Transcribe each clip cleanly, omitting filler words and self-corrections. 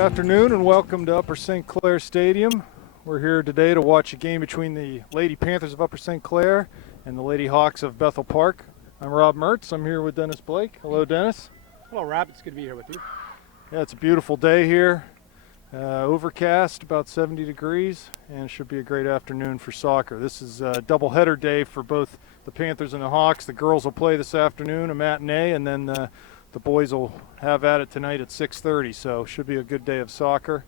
afternoon and welcome to Upper St. Clair Stadium. We're here today to watch a game between the Lady Panthers of Upper St. Clair and the Lady Hawks of Bethel Park. I'm Rob Mertz. I'm here with Dennis Blake. Hello, Dennis. Hello, Rob. It's good to be here with you. Yeah, it's a beautiful day here. Overcast, about 70 degrees, and it should be a great afternoon for soccer. This is a doubleheader day for both the Panthers and the Hawks. The girls will play this afternoon, a matinee, and then the boys will have at it tonight at 6:30. So should be a good day of soccer,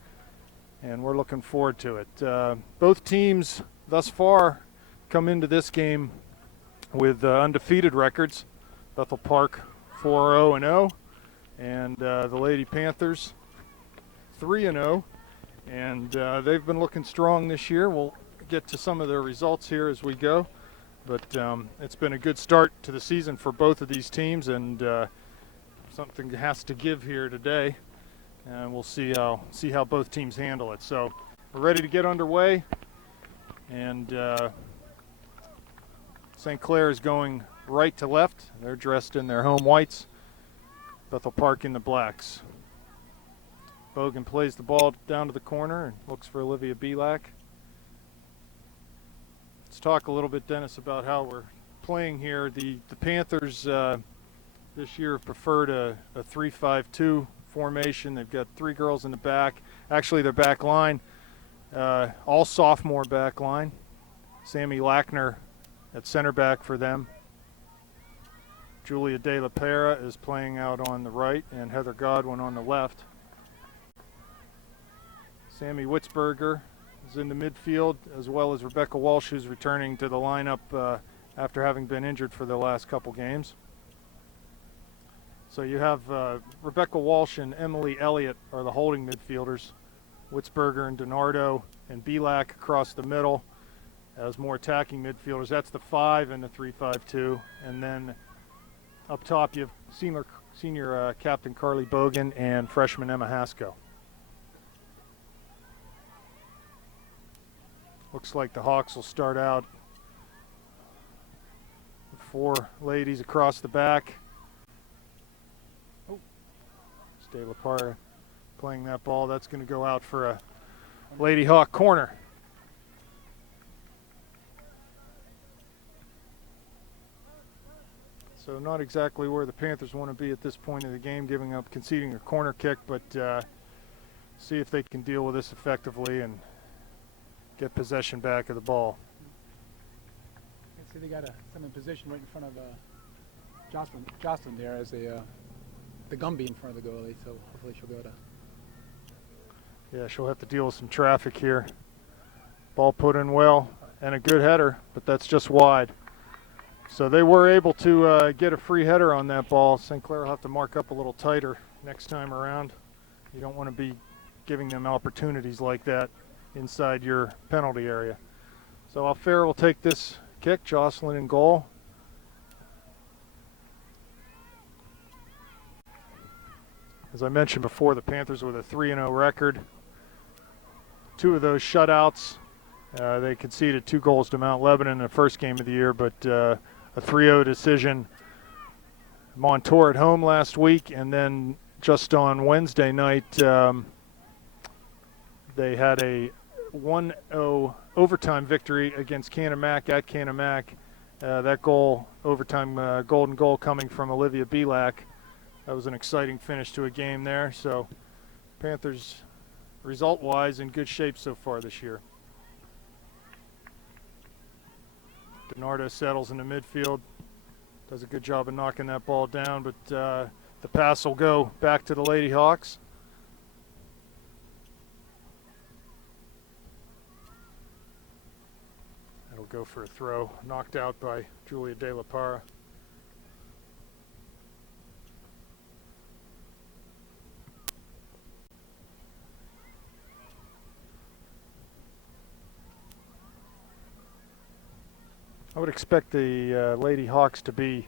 and we're looking forward to it. Both teams thus far come into this game with undefeated records. Bethel Park 4-0-0, and the Lady Panthers 3-0, and they've been looking strong this year. We'll get to some of their results here as we go, but it's been a good start to the season for both of these teams, and something has to give here today, and we'll see how both teams handle it. So we're ready to get underway, and St. Clair is going right to left. They're dressed in their home whites. Bethel Park in the blacks. Bogan plays the ball down to the corner and looks for Olivia Belak. Let's talk a little bit, Dennis, about how we're playing here. The Panthers this year have preferred a 3-5-2 formation. They've got three girls in the back. Actually, their back line, all sophomore back line. Sammy Lackner at center back for them. Julia De La Pera is playing out on the right, and Heather Godwin on the left. Sammy Witzberger is in the midfield, as well as Rebecca Walsh, who's returning to the lineup after having been injured for the last couple games. So you have Rebecca Walsh and Emily Elliott are the holding midfielders. Witzberger and DiNardo and Belak across the middle as more attacking midfielders. That's the 5 in the 3-5-2. And then up top you have senior captain Carly Bogan and freshman Emma Haskell. Looks like the Hawks will start out with four ladies across the back. De La Pera playing that ball. That's going to go out for a Lady Hawk corner. So not exactly where the Panthers want to be at this point of the game, conceding a corner kick, but see if they can deal with this effectively and get possession back of the ball. I see they got someone in position right in front of Jocelyn there as the Gumby in front of the goalie, so hopefully she'll go to. Yeah, she'll have to deal with some traffic here. Ball put in well, and a good header, but that's just wide. So they were able to get a free header on that ball. St. Clair will have to mark up a little tighter next time around. You don't want to be giving them opportunities like that inside your penalty area. So Alfair will take this kick. Jocelyn in goal. As I mentioned before, the Panthers with a 3-0 record. Two of those shutouts. They conceded 2 goals to Mount Lebanon in the first game of the year, but a 3-0 decision. Montour at home last week, and then just on Wednesday night, they had a 1-0 overtime victory against Canamac at Canamac. That goal, overtime golden goal coming from Olivia Belak. That was an exciting finish to a game there. So Panthers, result-wise, in good shape so far this year. DiNardo settles in the midfield. Does a good job of knocking that ball down, but the pass will go back to the Lady Hawks. That'll go for a throw. Knocked out by Julia De La Pera. I would expect the Lady Hawks to be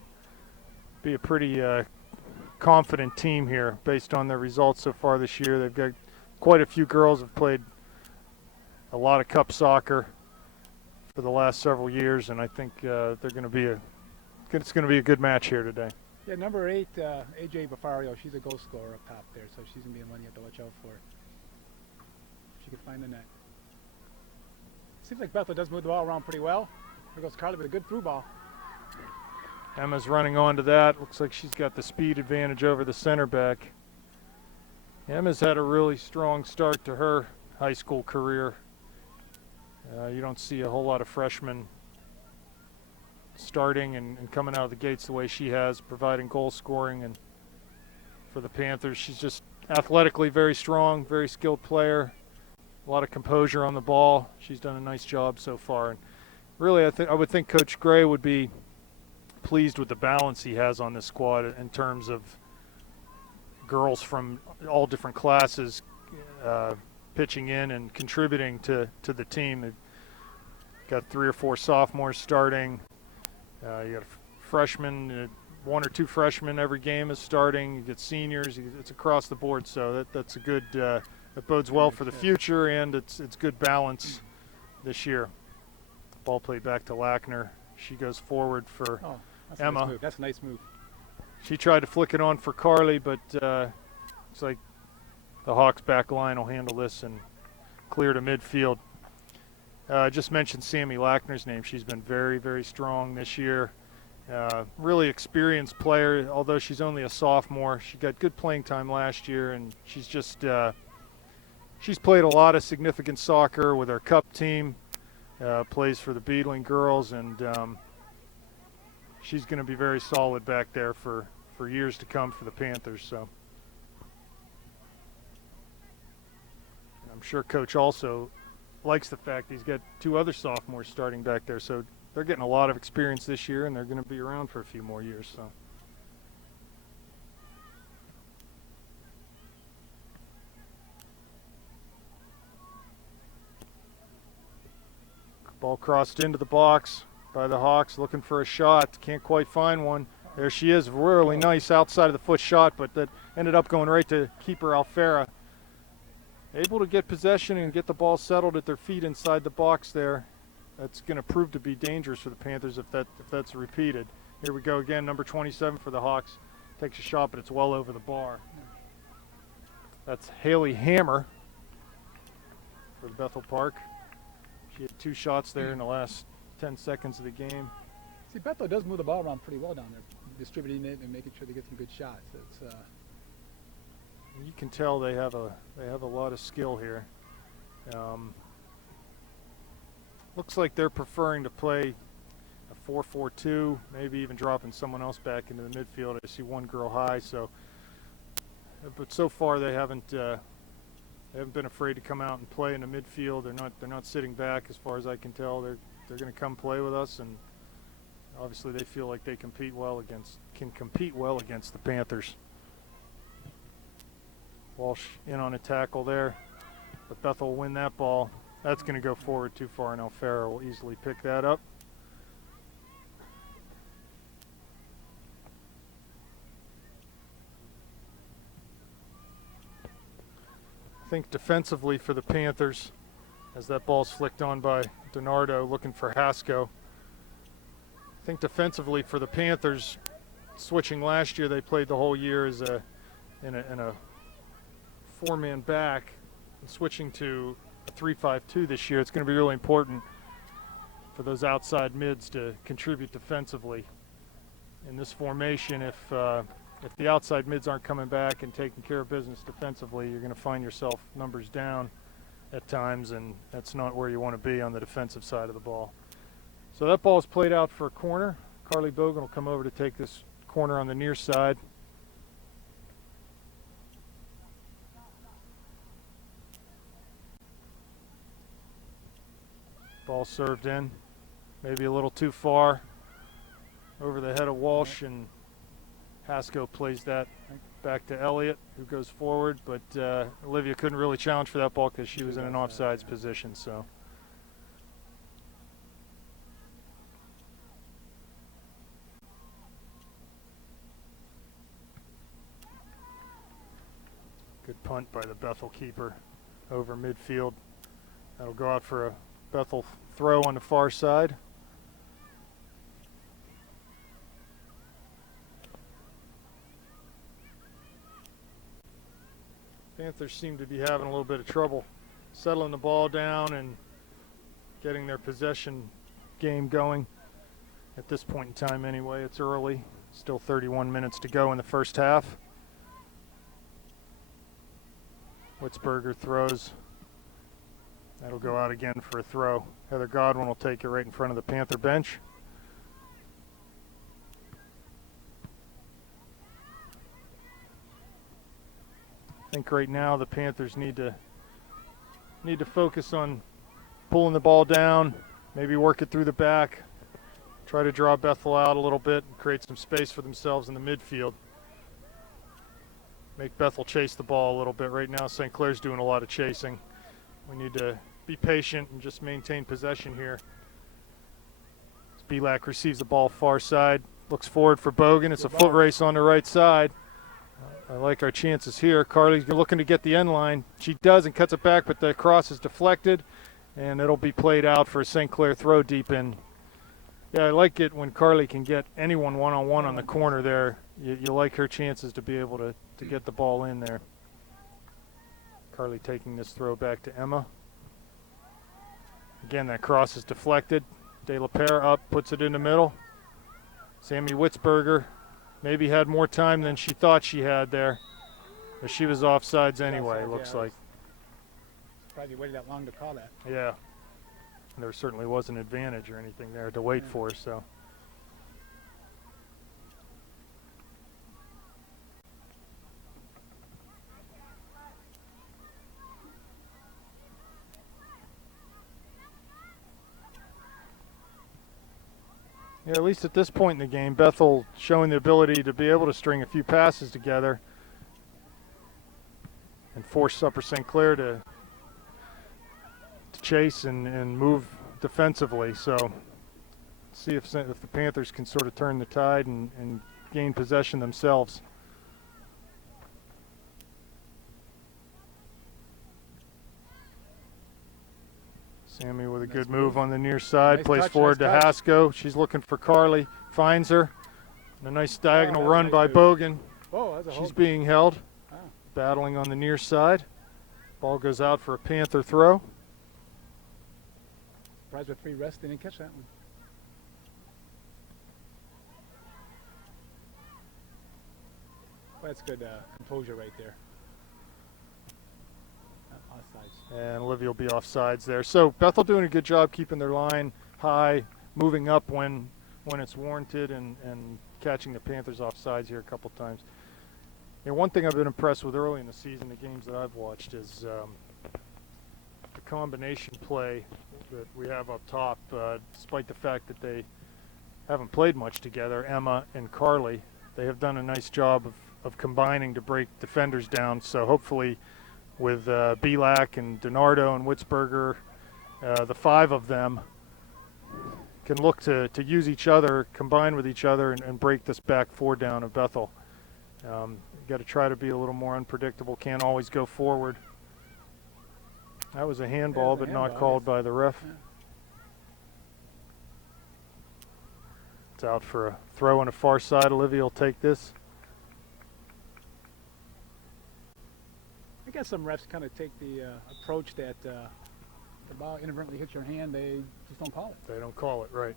a pretty confident team here based on their results so far this year. They've got quite a few girls have played a lot of cup soccer for the last several years, and I think it's going to be a good match here today. Yeah, number 8, AJ Bafario, she's a goal scorer up top there, so she's going to be one you have to watch out for. she can find the net. Seems like Bethel does move the ball around pretty well. Here goes Carly with a good through ball. Emma's running onto that. Looks like she's got the speed advantage over the center back. Emma's had a really strong start to her high school career. You don't see a whole lot of freshmen starting and coming out of the gates the way she has, providing goal scoring. And for the Panthers, she's just athletically very strong, very skilled player, a lot of composure on the ball. She's done a nice job so far. And really, I would think Coach Gray would be pleased with the balance he has on this squad in terms of girls from all different classes pitching in and contributing to the team. They've got 3 or 4 sophomores starting. You got freshmen, 1 or 2 freshmen every game is starting. You get seniors. It's across the board, so that's a good. That bodes well for the future, and it's good balance this year. Ball played back to Lackner. She goes forward for that's Emma. A nice move. That's a nice move. She tried to flick it on for Carly, but it's like the Hawks back line will handle this and clear to midfield. I just mentioned Sammy Lackner's name. She's been very, very strong this year. Really experienced player, although she's only a sophomore. She got good playing time last year, and she's just she's played a lot of significant soccer with our cup team. Plays for the Beedling girls, and she's going to be very solid back there for years to come for the Panthers. So and I'm sure Coach also likes the fact he's got 2 other sophomores starting back there. So they're getting a lot of experience this year, and they're going to be around for a few more years. So. Ball crossed into the box by the Hawks, looking for a shot. Can't quite find one. There she is, really nice outside of the foot shot, but that ended up going right to keeper Alfera. Able to get possession and get the ball settled at their feet inside the box there. That's going to prove to be dangerous for the Panthers if that's repeated. Here we go again, number 27 for the Hawks. Takes a shot, but it's well over the bar. That's Haley Hammer for the Bethel Park. She had 2 shots there in the last 10 seconds of the game. See, Bethel does move the ball around pretty well down there, distributing it and making sure they get some good shots. It's you can tell they have a lot of skill here. Looks like they're preferring to play a 4-4-2, maybe even dropping someone else back into the midfield. I see one girl high, but so far they haven't been afraid to come out and play in the midfield. They're not sitting back as far as I can tell. They're going to come play with us, and obviously they feel like they can compete well against the Panthers. Walsh in on a tackle there, but Bethel will win that ball. That's going to go forward too far, and Alfera will easily pick that up. I think defensively for the Panthers, as that ball's flicked on by DiNardo looking for Hasko. I think defensively for the Panthers, switching last year, they played the whole year as in a 4-man back, and switching to a 3-5-2 this year. It's going to be really important for those outside mids to contribute defensively in this formation. If the outside mids aren't coming back and taking care of business defensively, you're going to find yourself numbers down at times, and that's not where you want to be on the defensive side of the ball. So that ball is played out for a corner. Carly Bogan will come over to take this corner on the near side. Ball served in, maybe a little too far over the head of Walsh, and Hasko plays that back to Elliott, who goes forward, but Olivia couldn't really challenge for that ball because she was in an offsides position. So good punt by the Bethel keeper over midfield. That'll go out for a Bethel throw on the far side. Panthers seem to be having a little bit of trouble settling the ball down and getting their possession game going at this point in time anyway. It's early, still 31 minutes to go in the first half. Witzberger throws. That'll go out again for a throw. Heather Godwin will take it right in front of the Panther bench. I think right now the Panthers need to focus on pulling the ball down, maybe work it through the back, try to draw Bethel out a little bit and create some space for themselves in the midfield. Make Bethel chase the ball a little bit. Right now St. Clair's doing a lot of chasing. We need to be patient and just maintain possession here. Belak receives the ball far side, looks forward for Bogan. It's a foot race on the right side. I like our chances here. Carly's looking to get the end line. She does and cuts it back, but the cross is deflected, and it'll be played out for a St. Clair throw deep in. Yeah, I like it when Carly can get anyone one-on-one on the corner there. You like her chances to be able to get the ball in there. Carly taking this throw back to Emma. Again, that cross is deflected. De La Pere up, puts it in the middle. Sammy Witzberger maybe had more time than she thought she had there. But she was offsides anyway, looks like. Surprised you waited that long to call that. Yeah. There certainly was an advantage or anything there to wait for, so. Yeah, at least at this point in the game, Bethel showing the ability to be able to string a few passes together and force Upper St. Clair to chase and move defensively. So see if the Panthers can sort of turn the tide and gain possession themselves. Sammy with a good move on the near side, Nice plays touch, forward to nice touch. Hasko. She's looking for Carly, finds her. And a nice diagonal that was run a nice by move. Bogan. Whoa, that's a She's hold. being held, Wow. battling on the near side. Ball goes out for a Panther throw. Surprised with 3 rests, they didn't catch that one. Well, that's good composure right there. Offsides. And Olivia will be offsides there. So Bethel doing a good job keeping their line high, moving up when it's warranted, and catching the Panthers offsides here a couple times. And one thing I've been impressed with early in the season, the games that I've watched, is the combination play that we have up top. Despite the fact that they haven't played much together, Emma and Carly, they have done a nice job of combining to break defenders down. So hopefully with Belak and DiNardo and Witzberger, the 5 of them can look to use each other, combine with each other, and break this back 4 down of Bethel. Got to try to be a little more unpredictable. Can't always go forward. That was a handball, but not called by the ref. Yeah. It's out for a throw on the far side. Olivia will take this. I guess some refs kind of take the approach that the ball inadvertently hits your hand, they just don't call it. They don't call it, right.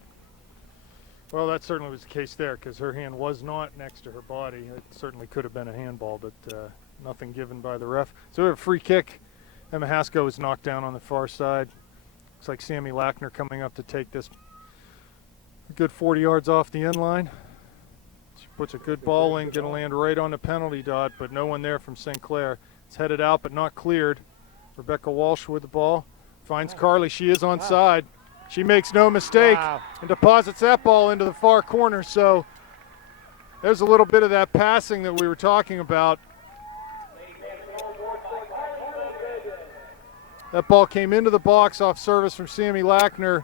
Well, that certainly was the case there, because her hand was not next to her body. It certainly could have been a handball, but nothing given by the ref. So we have a free kick. Emma Hasko is knocked down on the far side. Looks like Sammy Lackner coming up to take this a good 40 yards off the end line. She puts a good ball in, going to land right on the penalty dot, but no one there from St. Clair. It's headed out, but not cleared. Rebecca Walsh with the ball. Finds Carly. She is onside. She makes no mistake and deposits that ball into the far corner. So there's a little bit of that passing that we were talking about. That ball came into the box off service from Sammy Lackner.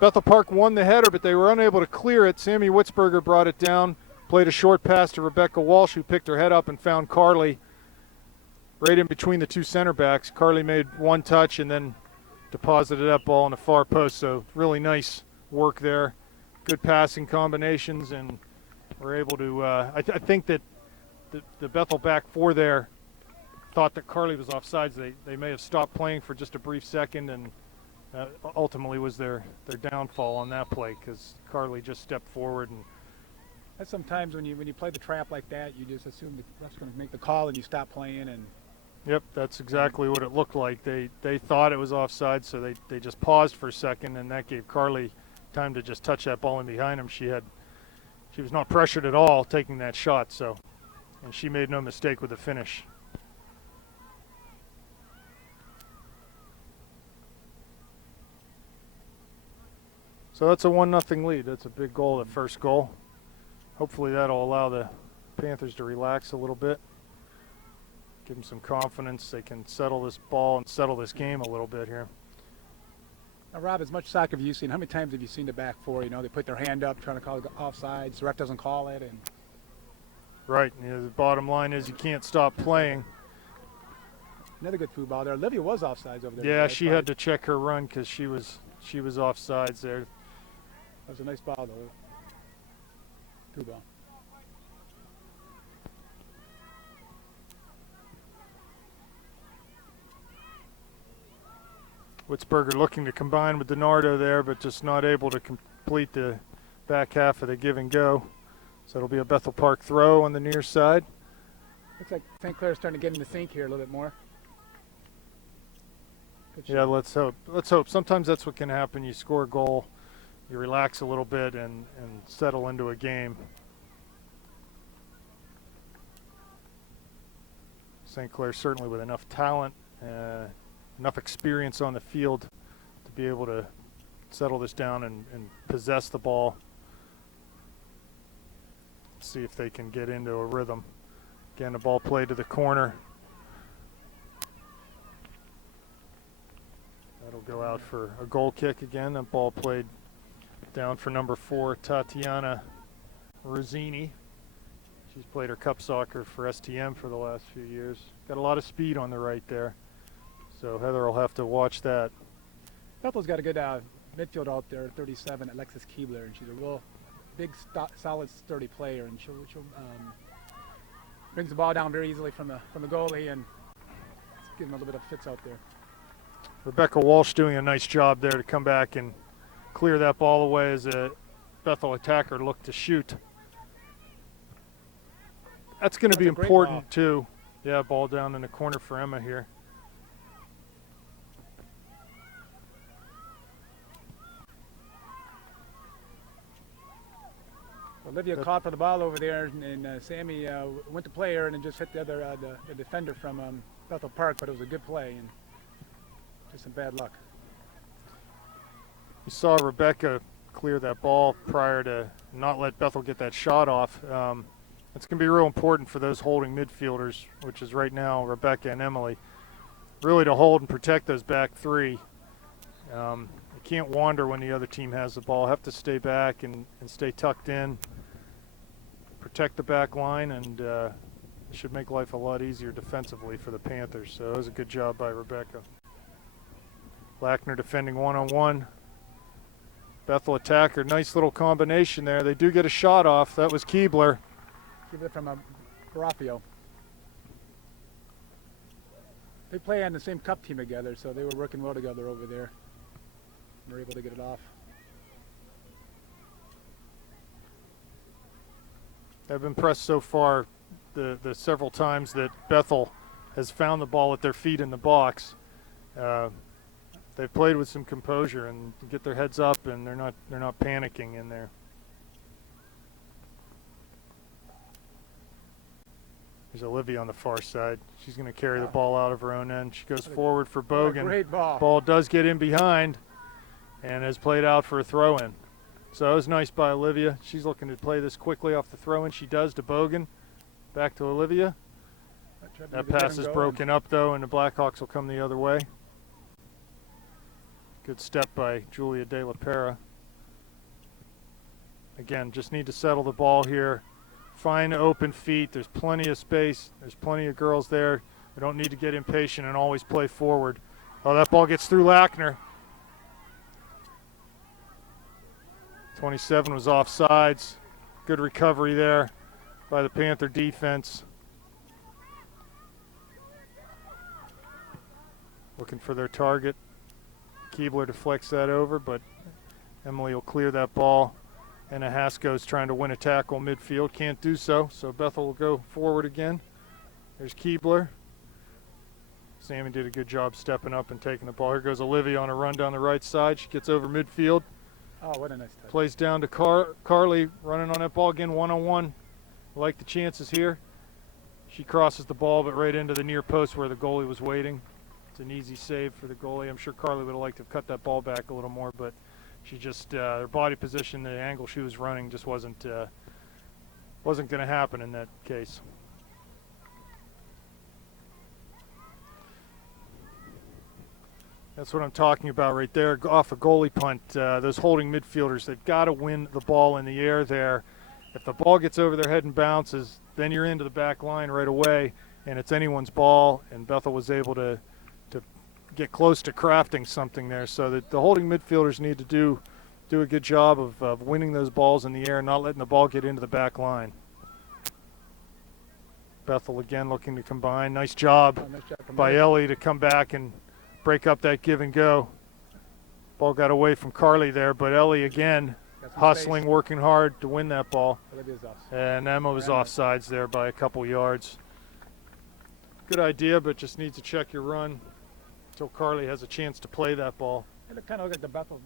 Bethel Park won the header, but they were unable to clear it. Sammy Witzberger brought it down, played a short pass to Rebecca Walsh, who picked her head up and found Carly right in between the 2 center backs. Carly made one touch and then deposited that ball on the far post. So really nice work there. Good passing combinations, and we're able to I think that the Bethel back 4 there thought that Carly was offsides. They may have stopped playing for just a brief second, and ultimately was their downfall on that play because Carly just stepped forward. And That's sometimes when you play the trap like that, you just assume the ref's going to make the call and you stop playing. And yep, that's exactly what it looked like. They thought it was offside, so they just paused for a second, and that gave Carly time to just touch that ball in behind him. She was not pressured at all taking that shot, so, and she made no mistake with the finish. So that's a 1-0 lead. That's a big goal, the first goal. Hopefully that'll allow the Panthers to relax a little bit, give them some confidence. They can settle this ball and settle this game a little bit here. now, Rob, as much soccer have you seen? How many times have you seen the back four? You know, they put their hand up trying to call it offsides. The ref doesn't call it, and Right. You know, the bottom line is you can't stop playing. another good through ball there. Olivia was offsides over there. Yeah, she had to check her run because she was offsides there. That was a nice ball, though. Through ball. Witzberger looking to combine with DiNardo there, but just not able to complete the back half of the give and go. So it'll be a Bethel Park throw on the near side. Looks like St. Clair's starting to get in the sink here a little bit more. Good Yeah, shot. let's hope. Let's hope. Sometimes that's what can happen. You score a goal, you relax a little bit, and settle into a game. St. Clair certainly with enough talent, enough experience on the field to be able to settle this down and possess the ball. See if they can get into a rhythm. Again, the ball played to the corner. That'll go out for a goal kick again. That ball played down for number 4, Tatiana Rossini. She's played her cup soccer for STM for the last few years. Got a lot of speed on the right there. So Heather will have to watch that. Bethel's got a good midfield out there, 37, Alexis Keebler, and she's a real big, solid, sturdy player, and she'll brings the ball down very easily from the goalie, and give him a little bit of fits out there. Rebecca Walsh doing a nice job there to come back and clear that ball away as a Bethel attacker looked to shoot. That's going to be That's a great important ball. too. Yeah, ball down in the corner for Emma here. Olivia caught for the ball over there, and Sammy went to play her and then just hit the other the defender from Bethel Park, but it was a good play and just some bad luck. You saw Rebecca clear that ball prior to not let Bethel get that shot off. It's going to be real important for those holding midfielders, which is right now Rebecca and Emily, really to hold and protect those back three. You can't wander when the other team has the ball. Have to stay back and stay tucked in, protect the back line, and it should make life a lot easier defensively for the Panthers. So it was a good job by Rebecca. Lackner defending one-on-one. Bethel attacker, nice little combination there. They do get a shot off. That was Keebler. Keebler from Garafio. They play on the same cup team together, so they were working well together over there. They were able to get it off. I've been impressed so far the several times that Bethel has found the ball at their feet in the box. They've played with some composure and get their heads up, and they're not panicking in there. There's Olivia on the far side. She's going to carry the ball out of her own end. She goes forward for Bogan. Great ball. Ball does get in behind and has played out for a throw-in. So it was nice by Olivia. She's looking to play this quickly off the throw-in. She does to Bogan. Back to Olivia. That pass is broken up, though, and the Blackhawks will come the other way. Good step by Julia De La Pera. Again, just need to settle the ball here. Find open feet. There's plenty of space. There's plenty of girls there. We don't need to get impatient and always play forward. Oh, that ball gets through Lackner. 27 was offsides. Good recovery there by the Panther defense. looking for their target. Keebler deflects that over, but Emily will clear that ball. And Hasko's trying to win a tackle midfield. Can't do so, so Bethel will go forward again. There's Keebler. Sammy did a good job stepping up and taking the ball. Here goes Olivia on a run down the right side. She gets over midfield. Oh, what a nice touch. Plays down to Carly, running on that ball again, one-on-one. I like the chances here. She crosses the ball, but right into the near post where the goalie was waiting. It's an easy save for the goalie. I'm sure Carly would have liked to have cut that ball back a little more, but she just, her body position, the angle she was running just wasn't going to happen in that case. That's what I'm talking about right there. Off a goalie punt, those holding midfielders, they've got to win the ball in the air there. If the ball gets over their head and bounces, then you're into the back line right away, and it's anyone's ball, and Bethel was able to get close to crafting something there. So that the holding midfielders need to do a good job of winning those balls in the air and not letting the ball get into the back line. Bethel again looking to combine. Nice job by Ellie to come back and break up that give and go. Ball got away from Carly there, but Ellie again hustling, working hard to win that ball. And Emma was offsides there by a couple yards. Good idea, but just needs to check your run until Carly has a chance to play that ball. It kind of looked like the Bethel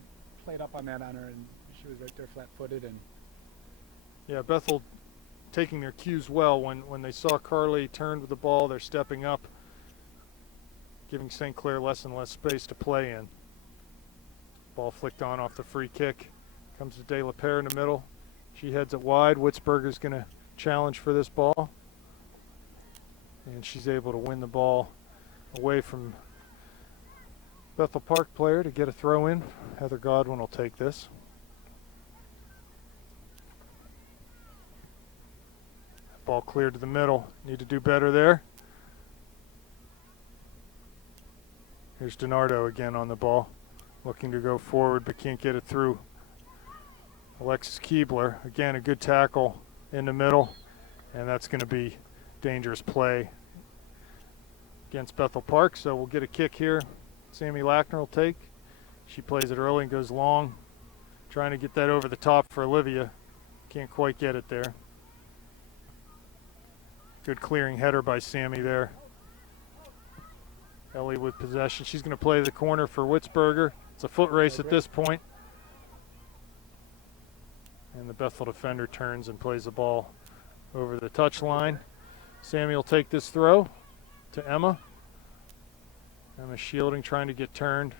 played up on that on her, and she was right there flat-footed. And yeah, Bethel taking their cues well. When they saw Carly turn with the ball, they're stepping up, giving St. Clair less and less space to play in. Ball flicked on off the free kick. Comes to De La Pere in the middle. She heads it wide. Witzberger's going to challenge for this ball. And she's able to win the ball away from Bethel Park player to get a throw in. Heather Godwin will take this. Ball cleared to the middle. Need to do better there. Here's DiNardo again on the ball. Looking to go forward but can't get it through. Alexis Keebler, again a good tackle in the middle, and that's going to be dangerous play against Bethel Park, so we'll get a kick here. Sammy Lackner will take. She plays it early and goes long, trying to get that over the top for Olivia. Can't quite get it there. Good clearing header by Sammy there. Ellie with possession. She's going to play the corner for Witzberger. It's a foot race at this point. And the Bethel defender turns and plays the ball over the touchline. Sammy will take this throw to Emma. Emma shielding, trying to get turned.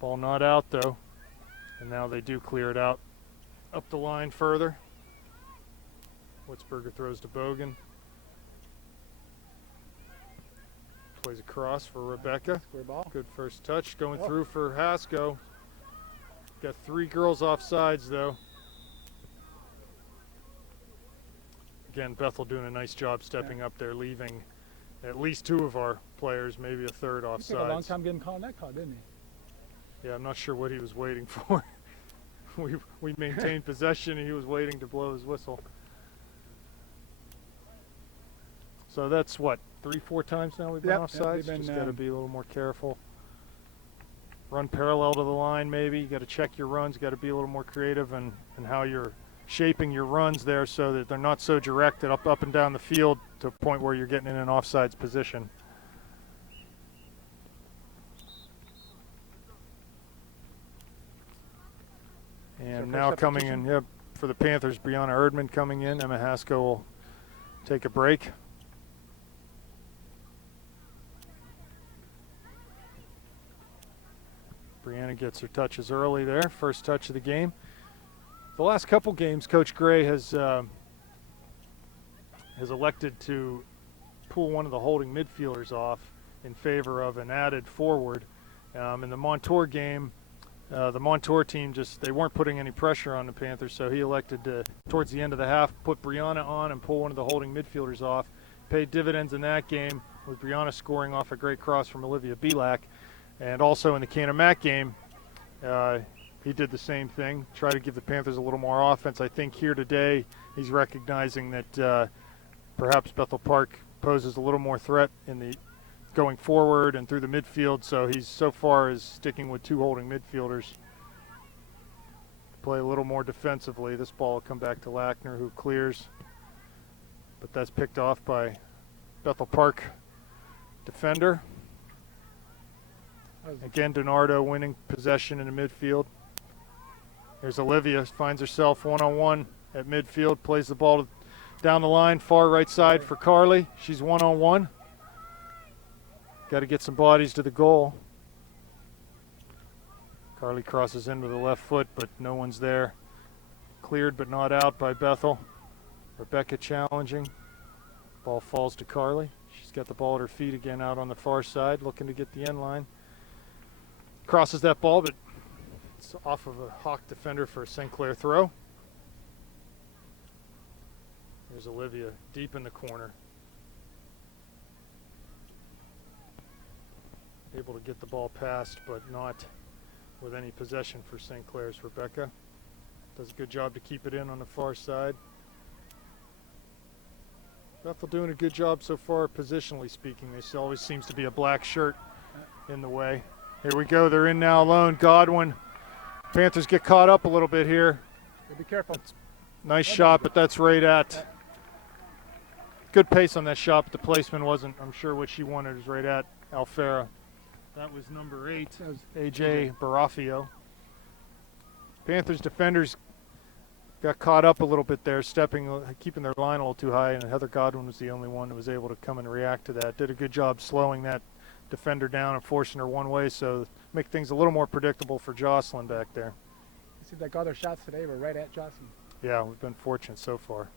Ball not out though. And now they do clear it out up the line further. Witzberger throws to Bogan. Plays across for Rebecca. Square ball. Good first touch. Going through for Hasko. Got 3 girls off sides though. Again, Bethel doing a nice job stepping up there, leaving at least 2 of our players, maybe a third off sides. He took a long time getting called that call, didn't he? Yeah, I'm not sure what he was waiting for. we maintained possession and he was waiting to blow his whistle. So that's what, 3-4 times now we've been offsides? Just got to be a little more careful. Run parallel to the line maybe. You got to check your runs. Got to be a little more creative in how you're shaping your runs there so that they're not so directed up and down the field to a point where you're getting in an offsides position. And now coming in, for the Panthers, Brianna Erdman coming in. Emma Hasko will take a break. Brianna gets her touches early there, first touch of the game. The last couple games, Coach Gray has elected to pull one of the holding midfielders off in favor of an added forward. In the Montour game, the Montour team they weren't putting any pressure on the Panthers, so he elected to, towards the end of the half, put Brianna on and pull one of the holding midfielders off. Paid dividends in that game with Brianna scoring off a great cross from Olivia Belak. And also in the Canamac game, he did the same thing, try to give the Panthers a little more offense. I think here today he's recognizing that perhaps Bethel Park poses a little more threat in the going forward and through the midfield, so he's so far is sticking with 2 holding midfielders. Play a little more defensively. This ball will come back to Lackner, who clears, but that's picked off by Bethel Park defender. Again, Donardo winning possession in the midfield. There's Olivia, finds herself one-on-one at midfield, plays the ball down the line, far right side for Carly. She's one-on-one. Got to get some bodies to the goal. Carly crosses in with the left foot, but no one's there. Cleared but not out by Bethel. Rebecca challenging. Ball falls to Carly. She's got the ball at her feet again out on the far side, looking to get the end line. Crosses that ball, but it's off of a Hawk defender for a St. Clair throw. There's Olivia deep in the corner. Able to get the ball past, but not with any possession for St. Clair's Rebecca. Does a good job to keep it in on the far side. Bethel doing a good job so far, positionally speaking. There always seems to be a black shirt in the way. Here we go, they're in now alone. Godwin. Panthers get caught up a little bit here. Be careful. Nice shot, but that's right at. Good pace on that shot, but the placement wasn't, I'm sure, what she wanted. It was right at Alfera. That was number 8, AJ Barafio. Panthers defenders got caught up a little bit there, keeping their line a little too high, and Heather Godwin was the only one who was able to come and react to that. Did a good job slowing that defender down and forcing her one way, so make things a little more predictable for Jocelyn back there. It seems like all their shots today were right at Jocelyn. Yeah, we've been fortunate so far.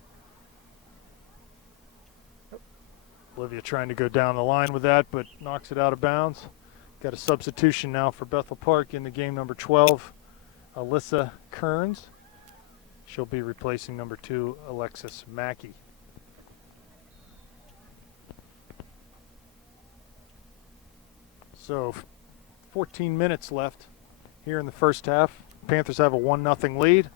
Olivia trying to go down the line with that, but knocks it out of bounds. Got a substitution now for Bethel Park in the game, number 12, Alyssa Kearns. She'll be replacing number 2, Alexis Mackey. So 14 minutes left here in the first half. Panthers have a 1-0 lead.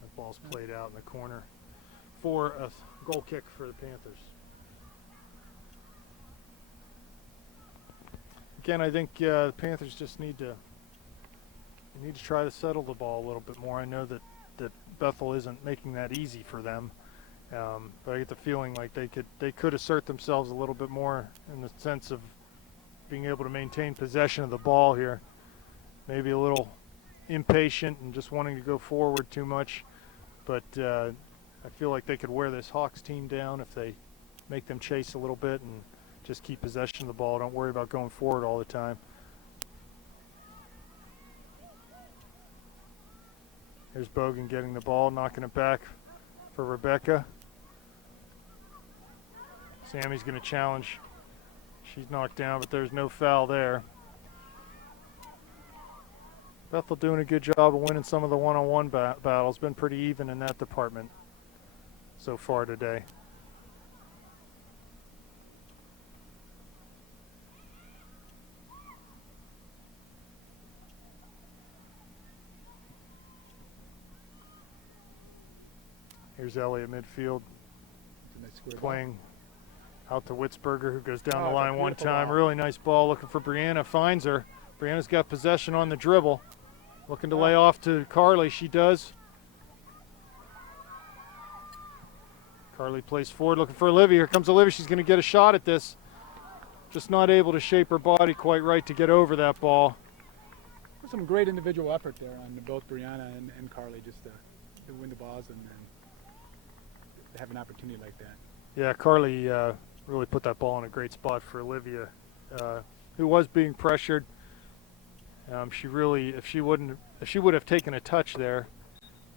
That ball's played out in the corner for a goal kick for the Panthers. Again, I think the Panthers just need to try to settle the ball a little bit more. I know that Bethel isn't making that easy for them, but I get the feeling like they could assert themselves a little bit more in the sense of being able to maintain possession of the ball here. Maybe a little impatient and just wanting to go forward too much, but I feel like they could wear this Hawks team down if they make them chase a little bit and just keep possession of the ball. Don't worry about going forward all the time. Here's Bogan getting the ball, knocking it back for Rebecca. Sammy's going to challenge. She's knocked down, but there's no foul there. Bethel doing a good job of winning some of the one-on-one battles. Been pretty even in that department so far today. Here's Ellie at midfield, playing out to Witzberger, who goes down the line one time. Ball. Really nice ball, looking for Brianna, finds her. Brianna's got possession on the dribble. Looking to lay off to Carly, she does. Carly plays forward, looking for Olivia. Here comes Olivia, she's going to get a shot at this. Just not able to shape her body quite right to get over that ball. There's some great individual effort there on both Brianna and Carly, just to win the balls and have an opportunity like that. Yeah, Carly really put that ball in a great spot for Olivia, who was being pressured. She really, if she would have taken a touch there,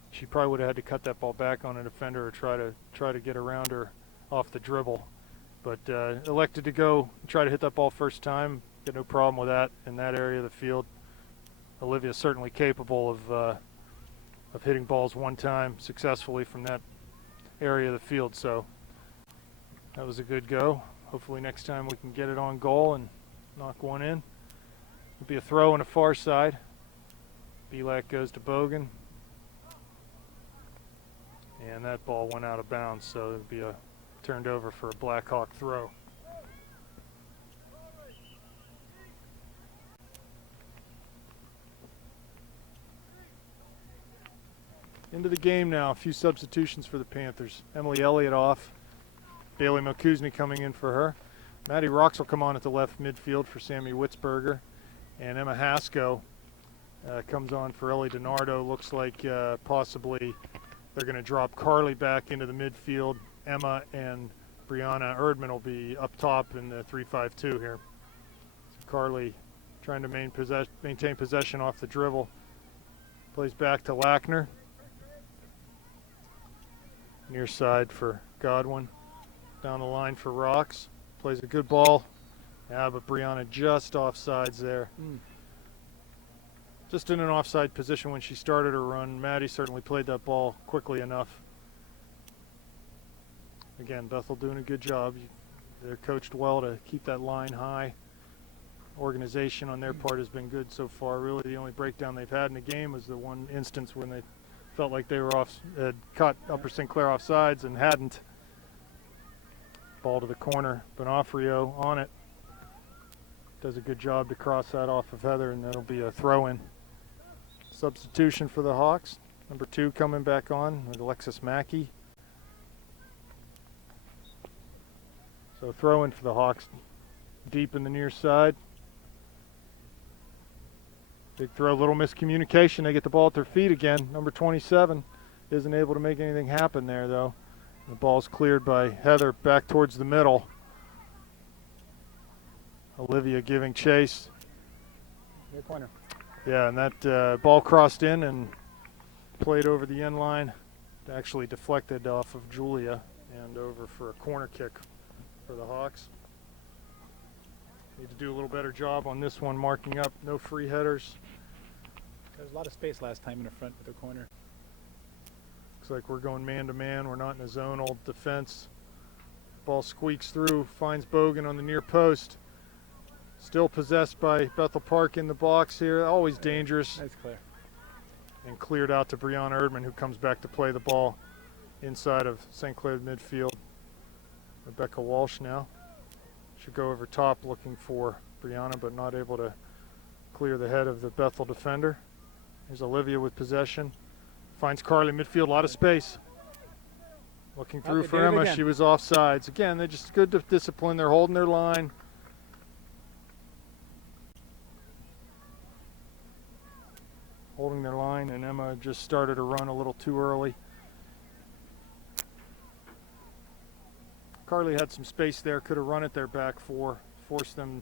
she probably would have had to cut that ball back on a defender or try to get around her off the dribble. But elected to go and try to hit that ball first time. Get no problem with that in that area of the field. Olivia's certainly capable of hitting balls one time successfully from that area of the field. So that was a good go. Hopefully next time we can get it on goal and knock one in. It'll be a throw on the far side. Belak goes to Bogan. And that ball went out of bounds, so it would be turned over for a Blackhawk throw. Into the game now, a few substitutions for the Panthers. Emily Elliott off. Bailey Milkuzny coming in for her. Maddie Rocks will come on at the left midfield for Sammy Witzberger. And Emma Haskell comes on for Ellie DiNardo. Looks like possibly they're going to drop Carly back into the midfield. Emma and Brianna Erdman will be up top in the 3-5-2 here. So Carly trying to maintain possession off the dribble. Plays back to Lackner. Near side for Godwin. Down the line for Rocks. Plays a good ball. Yeah, but Brianna just offsides there. Just in an offside position when she started her run. Maddie certainly played that ball quickly enough. Again, Bethel doing a good job. They're coached well to keep that line high. Organization on their part has been good so far. Really, the only breakdown they've had in the game was the one instance when they felt like they were caught Upper St. Clair offsides and hadn't. Ball to the corner. Bonofrio on it. Does a good job to cross that off of Heather, and that'll be a throw-in. Substitution for the Hawks. Number 2 coming back on with Alexis Mackey. So throw-in for the Hawks. Deep in the near side. Big throw, little miscommunication. They get the ball at their feet again. Number 27 isn't able to make anything happen there, though. The ball's cleared by Heather back towards the middle. Olivia giving chase. Near corner. Yeah, and that ball crossed in and played over the end line. Actually deflected off of Julia and over for a corner kick for the Hawks. Need to do a little better job on this one, marking up. No free headers. There's a lot of space last time in the front with the corner. Looks like we're going man-to-man. We're not in a zonal defense. Ball squeaks through, finds Bogan on the near post. Still possessed by Bethel Park in the box here. Always dangerous. That's clear. And cleared out to Brianna Erdman, who comes back to play the ball inside of St. Clair midfield. Rebecca Walsh now. Should go over top looking for Brianna, but not able to clear the head of the Bethel defender. Here's Olivia with possession. Finds Carly midfield, a lot of space. Looking through for Emma. She was offsides. Again, they're just good discipline. They're holding their line. Holding their line, and Emma just started to run a little too early. Carly had some space there, could have run it their back four, forced them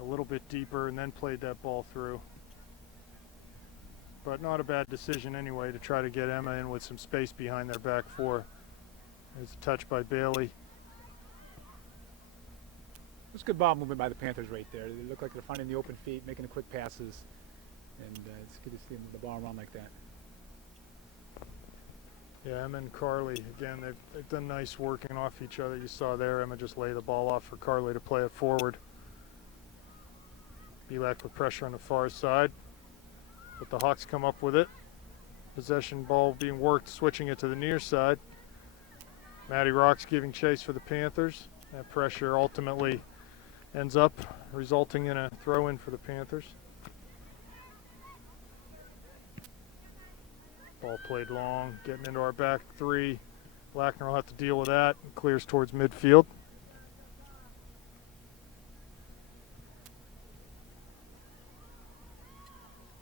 a little bit deeper, and then played that ball through. But not a bad decision anyway to try to get Emma in with some space behind their back four. There's a touch by Bailey. It's good ball movement by the Panthers right there. They look like they're finding the open feet, making the quick passes, and it's good to see the ball run like that. Yeah, Emma and Carly, again, they've done nice working off each other. You saw there, Emma just lay the ball off for Carly to play it forward. Belak with pressure on the far side, but the Hawks come up with it. Possession ball being worked, switching it to the near side. Maddie Rocks giving chase for the Panthers. That pressure ultimately ends up resulting in a throw-in for the Panthers. Ball played long, getting into our back three. Lackner will have to deal with that. Clears towards midfield.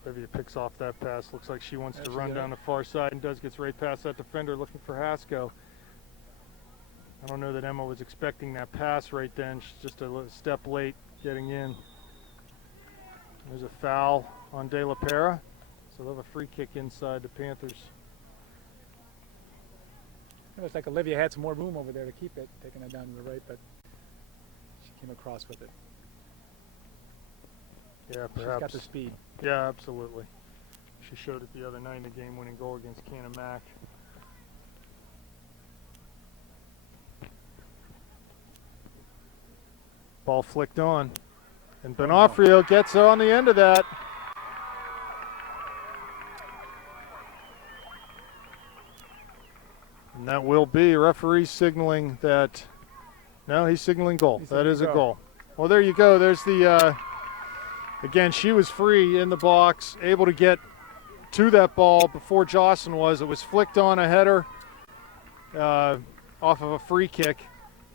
Olivia picks off that pass. Looks like she wants to run down the far side and gets right past that defender looking for Haskell. I don't know that Emma was expecting that pass right then. She's just a step late getting in. There's a foul on De La Pera. So they'll have a free kick inside the Panthers. It looks like Olivia had some more room over there to keep it, taking it down to the right, but she came across with it. Yeah, perhaps. She's got the speed. Yeah, absolutely. She showed it the other night in the game-winning goal against Canamac. Ball flicked on. And Bonofrio gets on the end of that. that will be referee signaling that. No, he's signaling goal. That is a goal. Well, there you go. There's the, again, she was free in the box, able to get to that ball before Jocelyn was. It was flicked on a header off of a free kick,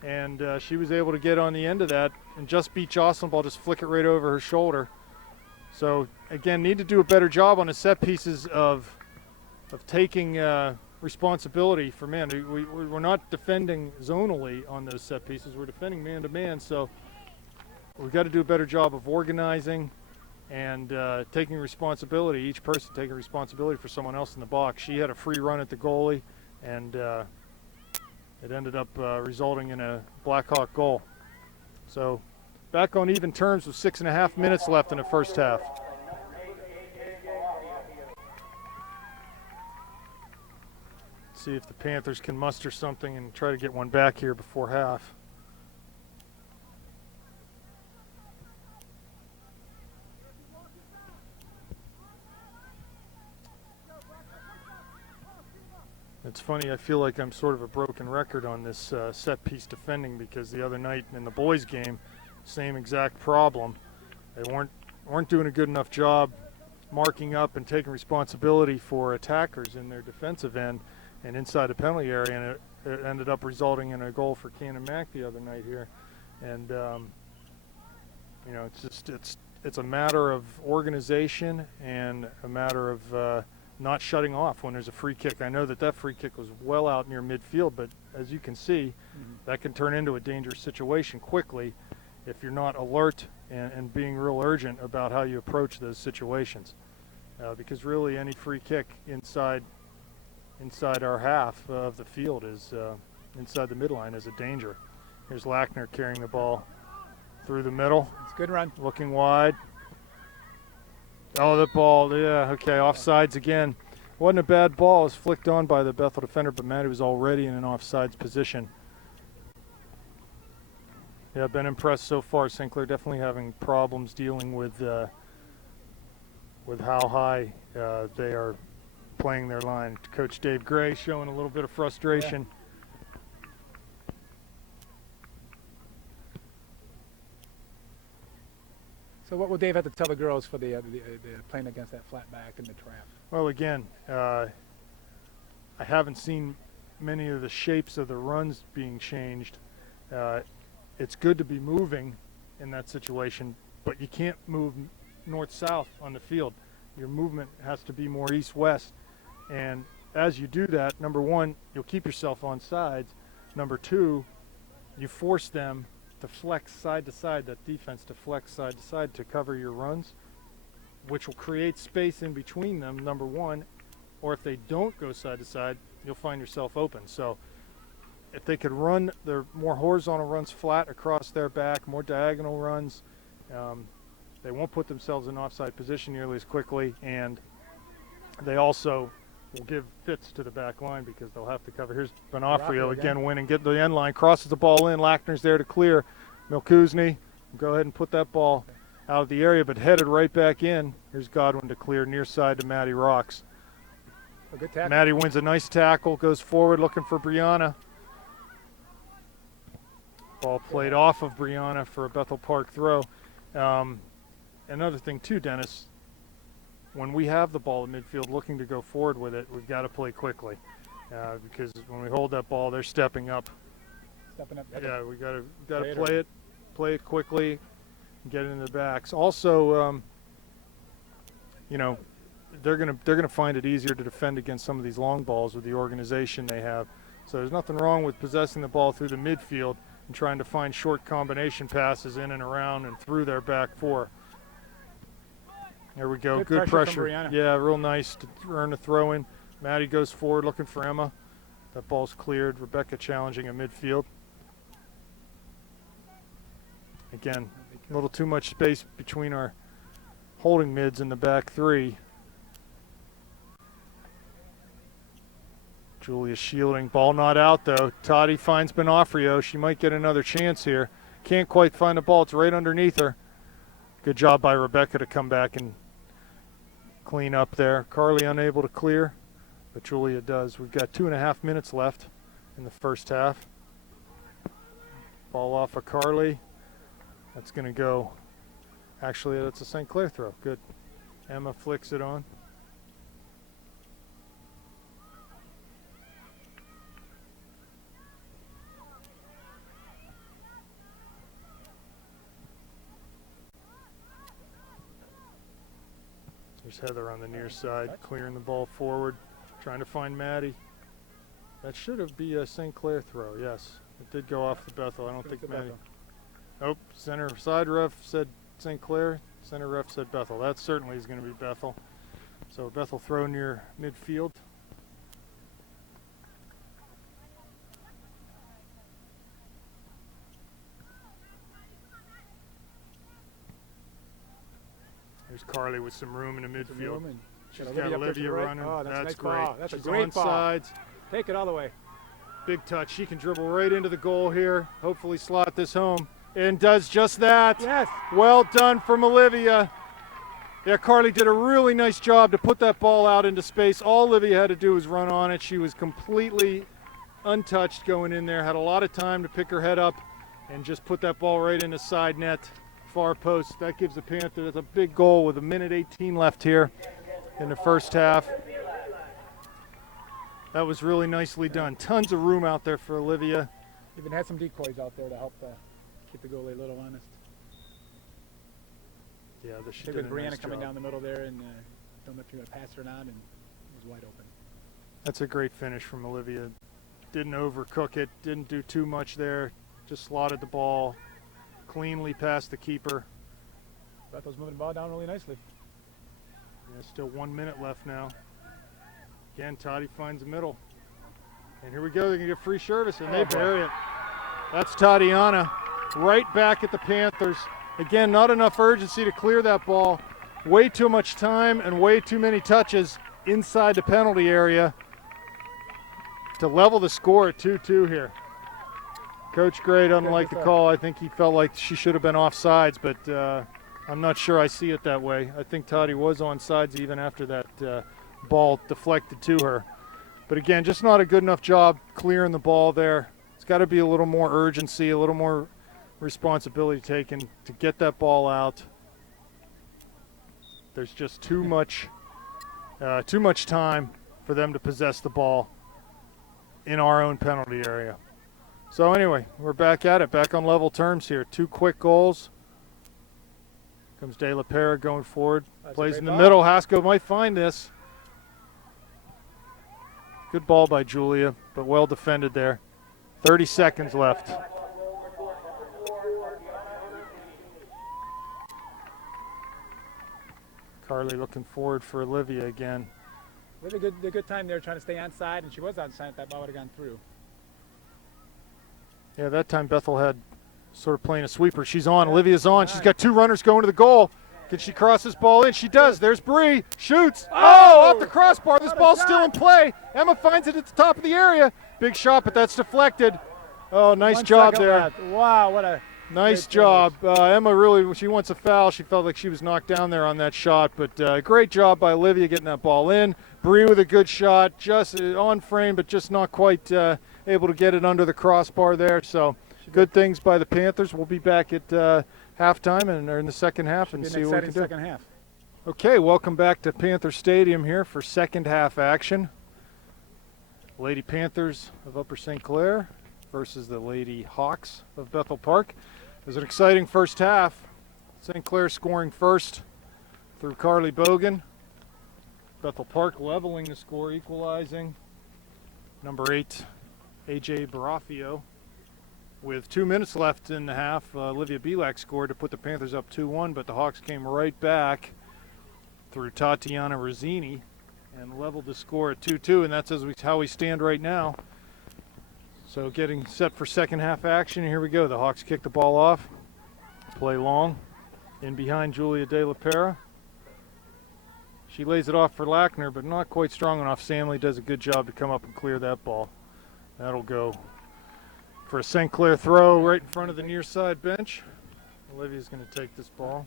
and she was able to get on the end of that and just beat Jocelyn ball, just flick it right over her shoulder. So, again, need to do a better job on the set pieces of taking responsibility for man. We're not defending zonally on those set pieces. We're defending man-to-man, so we've got to do a better job of organizing and taking responsibility, each person taking responsibility for someone else in the box. She had a free run at the goalie, and it ended up resulting in a Blackhawk goal. So back on even terms with 6.5 minutes left in the first half. See if the Panthers can muster something and try to get one back here before half. It's funny, I feel like I'm sort of a broken record on this set piece defending, because the other night in the boys game, same exact problem. They weren't doing a good enough job marking up and taking responsibility for attackers in their defensive end and inside the penalty area, and it ended up resulting in a goal for Cannon Mac the other night here. And you know, it's a matter of organization and a matter of not shutting off when there's a free kick. I know that free kick was well out near midfield, but as you can see, that can turn into a dangerous situation quickly if you're not alert and being real urgent about how you approach those situations. Because really any free kick inside our half of the field is inside the midline is a danger. Here's Lackner carrying the ball through the middle. It's a good run. Looking wide. Oh, the ball, yeah, okay, offsides again. Wasn't a bad ball. It was flicked on by the Bethel defender, but Matty was already in an offsides position. Yeah, I've been impressed so far. St. Clair definitely having problems dealing with how high they are playing their line. Coach Dave Gray showing a little bit of frustration. Yeah. So what will Dave have to tell the girls for the playing against that flat back and the trap? Well, again, I haven't seen many of the shapes of the runs being changed. It's good to be moving in that situation, but you can't move north-south on the field. Your movement has to be more east-west. And as you do that, number one, you'll keep yourself on sides. Number two, you force them to flex side to side, that defense to flex side to side to cover your runs, which will create space in between them, number one. Or if they don't go side to side, you'll find yourself open. So if they could run their more horizontal runs flat across their back, more diagonal runs, they won't put themselves in offside position nearly as quickly, and they also will give fits to the back line because they'll have to cover. Here's Bonafrio again winning, get the end line, crosses the ball in. Lackner's there to clear. Milkuzni, go ahead and put that ball out of the area, but headed right back in. Here's Godwin to clear near side to Matty Rocks. A good tackle. Matty wins a nice tackle, goes forward looking for Brianna. Ball played off of Brianna for a Bethel Park throw. Another thing too, Dennis, when we have the ball in midfield looking to go forward with it, we've got to play quickly because when we hold that ball, they're stepping up. Stepping up. Yeah, we got to play it quickly, and get it in the backs. Also, you know, they're gonna find it easier to defend against some of these long balls with the organization they have. So there's nothing wrong with possessing the ball through the midfield and trying to find short combination passes in and around and through their back four. There we go. Good pressure. Yeah, real nice to earn a throw in. Matty goes forward looking for Emma. That ball's cleared. Rebecca challenging at midfield. Again, a little too much space between our holding mids and the back three. Julia shielding. Ball not out though. Toddy finds Bonafrio. She might get another chance here. Can't quite find the ball. It's right underneath her. Good job by Rebecca to come back and clean up there. Carly unable to clear, but Julia does. We've got 2.5 minutes left. in the first half. Ball off of Carly. That's going to go. Actually, that's a St. Clair throw. Good. Emma flicks it on. There's Heather on the near side, clearing the ball forward, trying to find Maddie. That should have been a St. Clair throw, yes. It did go off the Bethel. I don't think Maddie. Oh, center side ref said St. Clair. Center ref said Bethel. That certainly is going to be Bethel. So Bethel throw near midfield. There's Carly with some room in the midfield. She's got Olivia running. Oh, that's nice great. Ball. That's She's a great on ball. sides. Take it all the way. Big touch. She can dribble right into the goal here. Hopefully slot this home. And does just that. Yes. Well done from Olivia. Yeah, Carly did a really nice job to put that ball out into space. All Olivia had to do was run on it. She was completely untouched going in there. Had a lot of time to pick her head up and just put that ball right in the side net, far post. That gives the Panthers a big goal with 1:18 left here in the first half. That was really nicely done. Tons of room out there for Olivia. Even had some decoys out there to help keep the goalie a little honest. Yeah, she Maybe did a Brianna nice coming job. down the middle there and don't know if you're going to pass her or not, and it was wide open. That's a great finish from Olivia. Didn't overcook it, didn't do too much there. Just slotted the ball cleanly past the keeper. Bethel's moving the ball down really nicely. Yeah, still 1 minute left now. Again, Toddy finds the middle. And here we go, they're gonna get free service, and they bury it. That's Tatiana, right back at the Panthers. Again, not enough urgency to clear that ball. Way too much time and way too many touches inside the penalty area to level the score at 2-2 here. Coach Gray doesn't like the call. I think he felt like she should have been offsides, but I'm not sure I see it that way. I think Toddy was on sides even after that ball deflected to her. But again, just not a good enough job clearing the ball there. It's got to be a little more urgency, a little more responsibility taken to get that ball out. There's just too much time for them to possess the ball in our own penalty area. So anyway, we're back at it, back on level terms here. 2 quick goals. Comes De La Pera going forward. Plays in the middle. Haskell might find this. Good ball by Julia, but well defended there. 30 seconds left. Carly looking forward for Olivia again. Really good time there trying to stay on side, and she was on side if that ball would have gone through. Yeah, that time Bethel had sort of playing a sweeper. She's on. Olivia's on. She's got 2 runners going to the goal. Can she cross this ball in? She does. There's Bree. Shoots. Oh, off the crossbar. This ball's still in play. Emma finds it at the top of the area. Big shot, but that's deflected. Oh, nice job there. Left. Wow, what a nice job. Emma really, she wants a foul. She felt like she was knocked down there on that shot, but great job by Olivia getting that ball in. Bree with a good shot, just on frame, but just not quite able to get it under the crossbar there. So good things by the Panthers. We'll be back at halftime and or in the second half and see what we can do. Second half. Okay, welcome back to Panther Stadium here for second half action. Lady Panthers of Upper St. Clair versus the Lady Hawks of Bethel Park. It was an exciting first half. St. Clair scoring first through Carly Bogan. Bethel Park leveling the score, equalizing. Number 8, AJ Barafio. With 2 minutes left in the half, Olivia Belak scored to put the Panthers up 2-1, but the Hawks came right back through Tatiana Rozzini and leveled the score at 2-2, and that's how we stand right now. So getting set for second half action. Here we go. The Hawks kick the ball off, play long, in behind Julia De La Pera. She lays it off for Lackner, but not quite strong enough. Samley does a good job to come up and clear that ball. That'll go for a St. Clair throw right in front of the near side bench. Olivia's going to take this ball.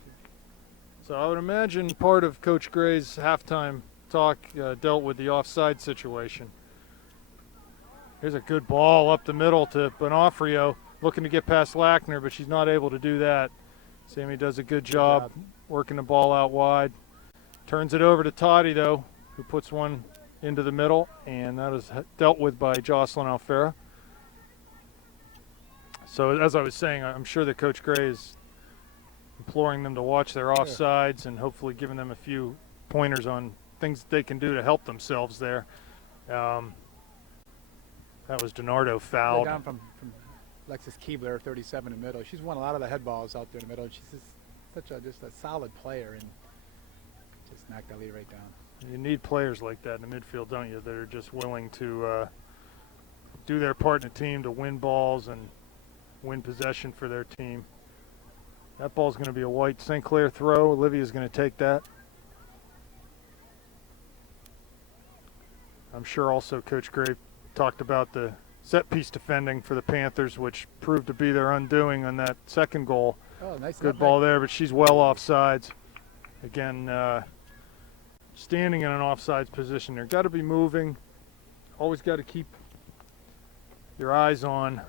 So I would imagine part of Coach Gray's halftime talk dealt with the offside situation. Here's a good ball up the middle to Bonofrio, looking to get past Lackner, but she's not able to do that. Sammy does a good job working the ball out wide. Turns it over to Toddy, though, who puts one into the middle, and that is dealt with by Jocelyn Alfera. So as I was saying, I'm sure that Coach Gray is imploring them to watch their offsides and hopefully giving them a few pointers on things that they can do to help themselves there. That was DiNardo fouled. Down from Alexis Keebler, 37 in the middle. She's won a lot of the head balls out there in the middle. She's just a solid player and just knocked that lead right down. You need players like that in the midfield, don't you, that are just willing to do their part in a team to win balls and win possession for their team. That ball's going to be a White St. Clair throw. Olivia's going to take that. I'm sure also Coach Gray talked about the set-piece defending for the Panthers, which proved to be their undoing on that second goal. Oh, nice. Good ball there, but she's well offsides. Again, standing in an offsides position. They've got to be moving. Always got to keep your eyes on,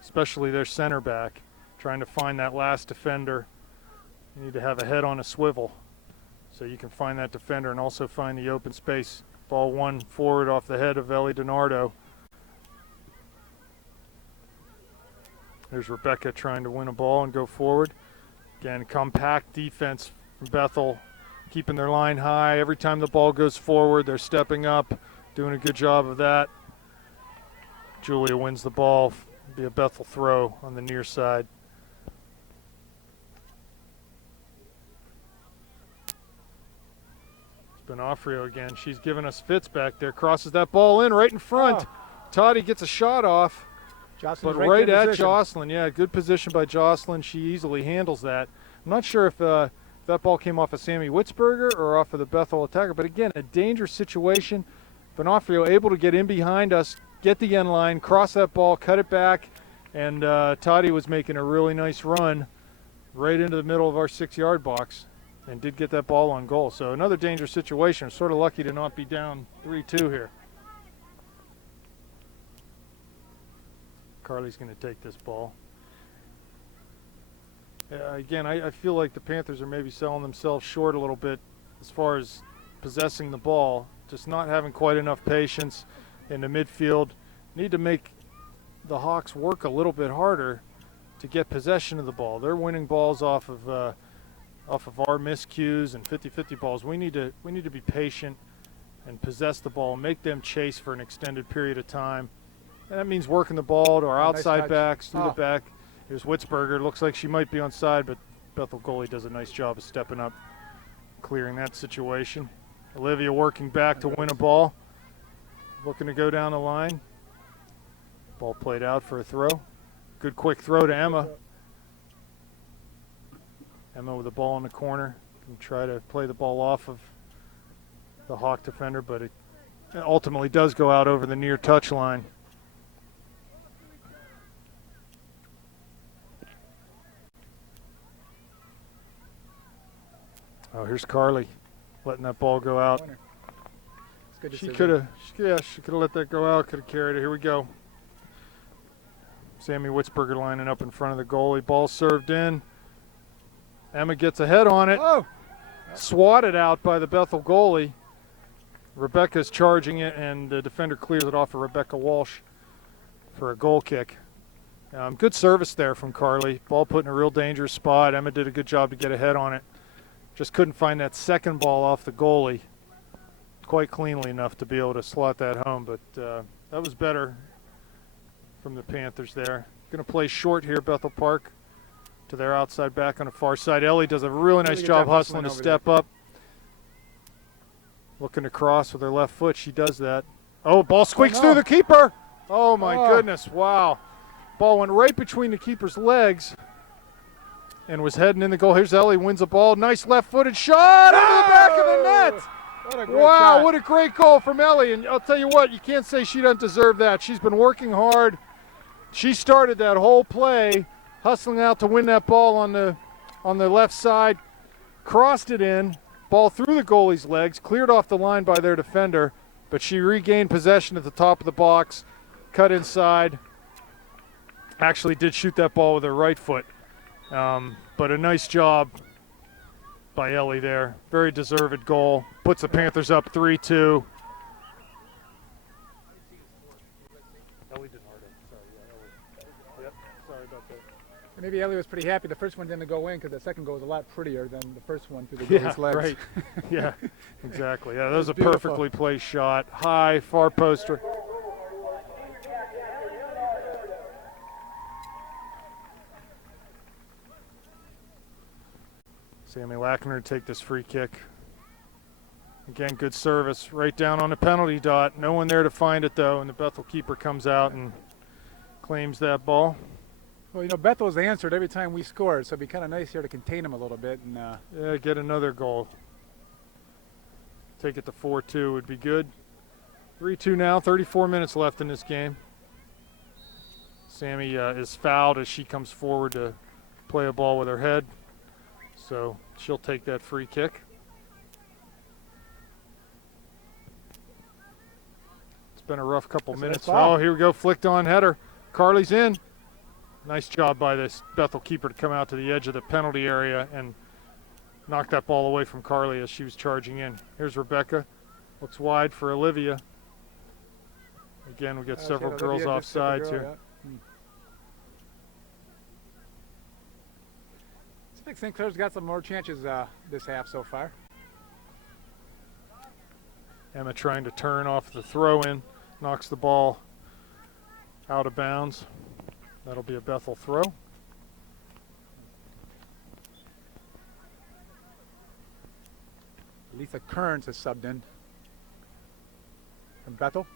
especially their center back, trying to find that last defender. You need to have a head on a swivel so you can find that defender and also find the open space. Ball one forward off the head of Ellie DiNardo. There's Rebecca trying to win a ball and go forward. Again, compact defense from Bethel, keeping their line high. Every time the ball goes forward, they're stepping up, doing a good job of that. Julia wins the ball. It'll be a Bethel throw on the near side. Bonofrio again. She's giving us fits back there. Crosses that ball in right in front. Oh. Toddy gets a shot off. Jocelyn's But right at position. Jocelyn. Yeah, good position by Jocelyn. She easily handles that. I'm not sure if that ball came off of Sammy Witzberger or off of the Bethel attacker. But again, a dangerous situation. Bonofrio able to get in behind us, get the end line, cross that ball, cut it back. And Toddy was making a really nice run right into the middle of our 6-yard box and did get that ball on goal. So another dangerous situation. Sort of lucky to not be down 3-2 here. Carly's going to take this ball. Again, I feel like the Panthers are maybe selling themselves short a little bit as far as possessing the ball, just not having quite enough patience in the midfield. Need to make the Hawks work a little bit harder to get possession of the ball. They're winning balls off of our miscues and 50-50 balls. We need to be patient and possess the ball and make them chase for an extended period of time. And that means working the ball to our outside nice backs, through the back. Here's Witzberger. Looks like she might be on side, but Bethel goalie does a nice job of stepping up, clearing that situation. Olivia working back to win a ball. Looking to go down the line. Ball played out for a throw. Good quick throw to Emma. Emma with the ball in the corner. Can try to play the ball off of the Hawk defender, but it ultimately does go out over the near touch line. Oh, here's Carly letting that ball go out. She could have let that go out, could have carried it. Here we go. Sammy Witzberger lining up in front of the goalie. Ball served in. Emma gets a head on it. Oh. Swatted out by the Bethel goalie. Rebecca's charging it, and the defender clears it off of Rebecca Walsh for a goal kick. Good service there from Carly. Ball put in a real dangerous spot. Emma did a good job to get a head on it. Just couldn't find that second ball off the goalie quite cleanly enough to be able to slot that home, but that was better from the Panthers there. Going to play short here, Bethel Park, to their outside back on the far side. Ellie does a really nice job hustling to step up. Looking to cross with her left foot. She does that. Oh, ball squeaks through the keeper. Oh, my goodness. Wow. Ball went right between the keeper's legs and was heading in the goal. Here's Ellie, wins the ball. Nice left-footed shot into the back of the net. What a great shot. What a great goal from Ellie. And I'll tell you what, you can't say she doesn't deserve that. She's been working hard. She started that whole play, hustling out to win that ball on the left side, crossed it in, ball through the goalie's legs, cleared off the line by their defender, but she regained possession at the top of the box, cut inside. Actually did shoot that ball with her right foot. But a nice job by Ellie there. Very deserved goal. Puts the Panthers up 3-2. Ellie didn't hurt it. Sorry, Ellie. Yep, sorry about that. Maybe Ellie was pretty happy the first one didn't go in because the second goal was a lot prettier than the first one through the goalie's legs. Right. Yeah, exactly. Yeah, that was a Beautiful. perfectly placed shot. High, far poster. Sammy Lackner to take this free kick. Again, good service. Right down on the penalty dot. No one there to find it, though, and the Bethel keeper comes out and claims that ball. Well, you know, Bethel's answered every time we scored, so it'd be kind of nice here to contain him a little bit. And Yeah, get another goal. Take it to 4-2 would be good. 3-2 now, 34 minutes left in this game. Sammy is fouled as she comes forward to play a ball with her head. So she'll take that free kick. It's been a rough couple That's a minutes. nice foul. Oh, here we go, flicked on header. Carly's in. Nice job by this Bethel keeper to come out to the edge of the penalty area and knock that ball away from Carly as she was charging in. Here's Rebecca. Looks wide for Olivia. Again, we got several girls off sides here. I think St. Clair's got some more chances this half so far. Emma trying to turn off the throw-in, knocks the ball out of bounds. That'll be a Bethel throw. Lisa Kearns is subbed in from Bethel.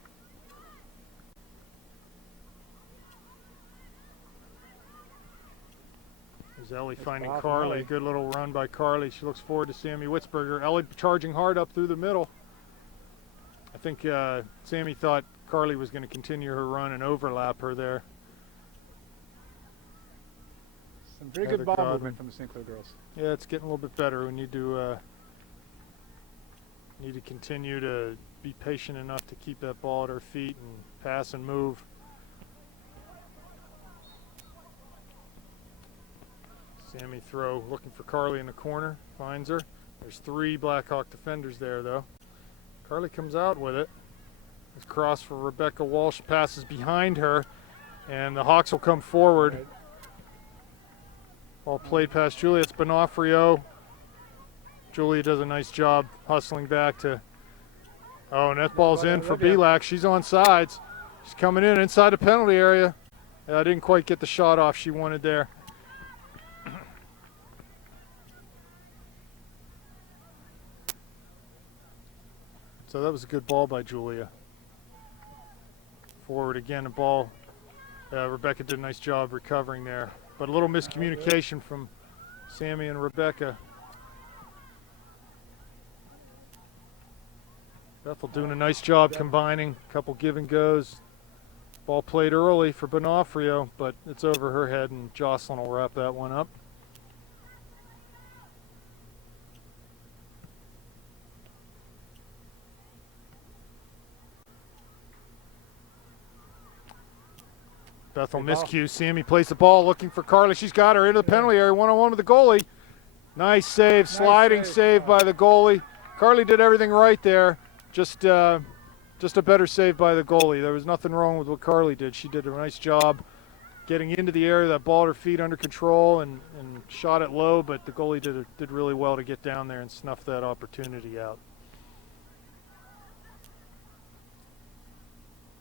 There's Ellie Nice finding foul from Carly. Ellie. Good little run by Carly. She looks forward to Sammy Witzberger. Ellie charging hard up through the middle. I think Sammy thought Carly was going to continue her run and overlap her there. Some very Heather good ball Godwin. movement from the St. Clair girls. Yeah, it's getting a little bit better. We need to continue to be patient enough to keep that ball at her feet and pass and move. Sammy throw, looking for Carly in the corner, finds her. There's 3 Blackhawk defenders there, though. Carly comes out with it. It's cross for Rebecca Walsh, passes behind her, and the Hawks will come forward. Right. Ball played past Julia. It's Bonafrio. Julia does a nice job hustling back to. Oh, and that ball's in for Olivia. Belak. She's on sides. She's coming in inside the penalty area. I didn't quite get the shot off she wanted there. So that was a good ball by Julia. Forward again, a ball. Rebecca did a nice job recovering there. But a little miscommunication from Sammy and Rebecca. Bethel doing a nice job combining. A couple give and goes. Ball played early for Bonafrio, but it's over her head, and Jocelyn will wrap that one up. Bethel Good ball. miscue. Sammy plays the ball looking for Carly. She's got her into the penalty area, one-on-one with the goalie. Nice save, sliding save by the goalie. Carly did everything right there. Just a better save by the goalie. There was nothing wrong with what Carly did. She did a nice job getting into the area, that ball at her feet under control and shot it low, but the goalie did really well to get down there and snuff that opportunity out.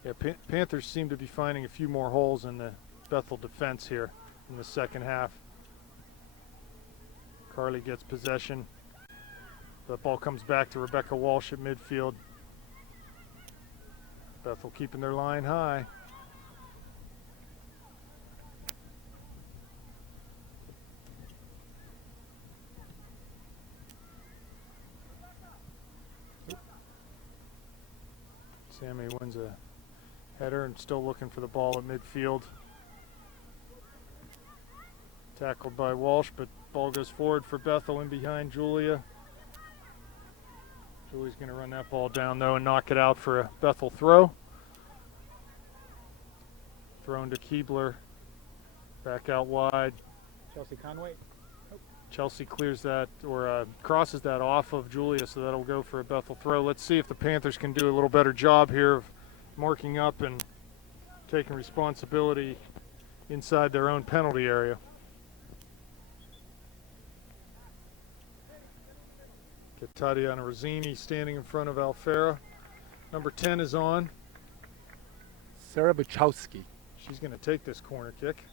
Yeah, Panthers seem to be finding a few more holes in the Bethel defense here in the second half. Carly gets possession. The ball comes back to Rebecca Walsh at midfield. Bethel keeping their line high. Sammy wins a header and still looking for the ball at midfield. Tackled by Walsh, but ball goes forward for Bethel in behind Julia. Julie's going to run that ball down, though, and knock it out for a Bethel throw. Thrown to Keebler. Back out wide. Chelsea Conway. Chelsea clears that, or crosses that off of Julia, so that'll go for a Bethel throw. Let's see if the Panthers can do a little better job here of marking up and taking responsibility inside their own penalty area. Get Tatiana Rosini standing in front of Alfera. Number 10 is on. Sarah Bachowski. She's going to take this corner kick.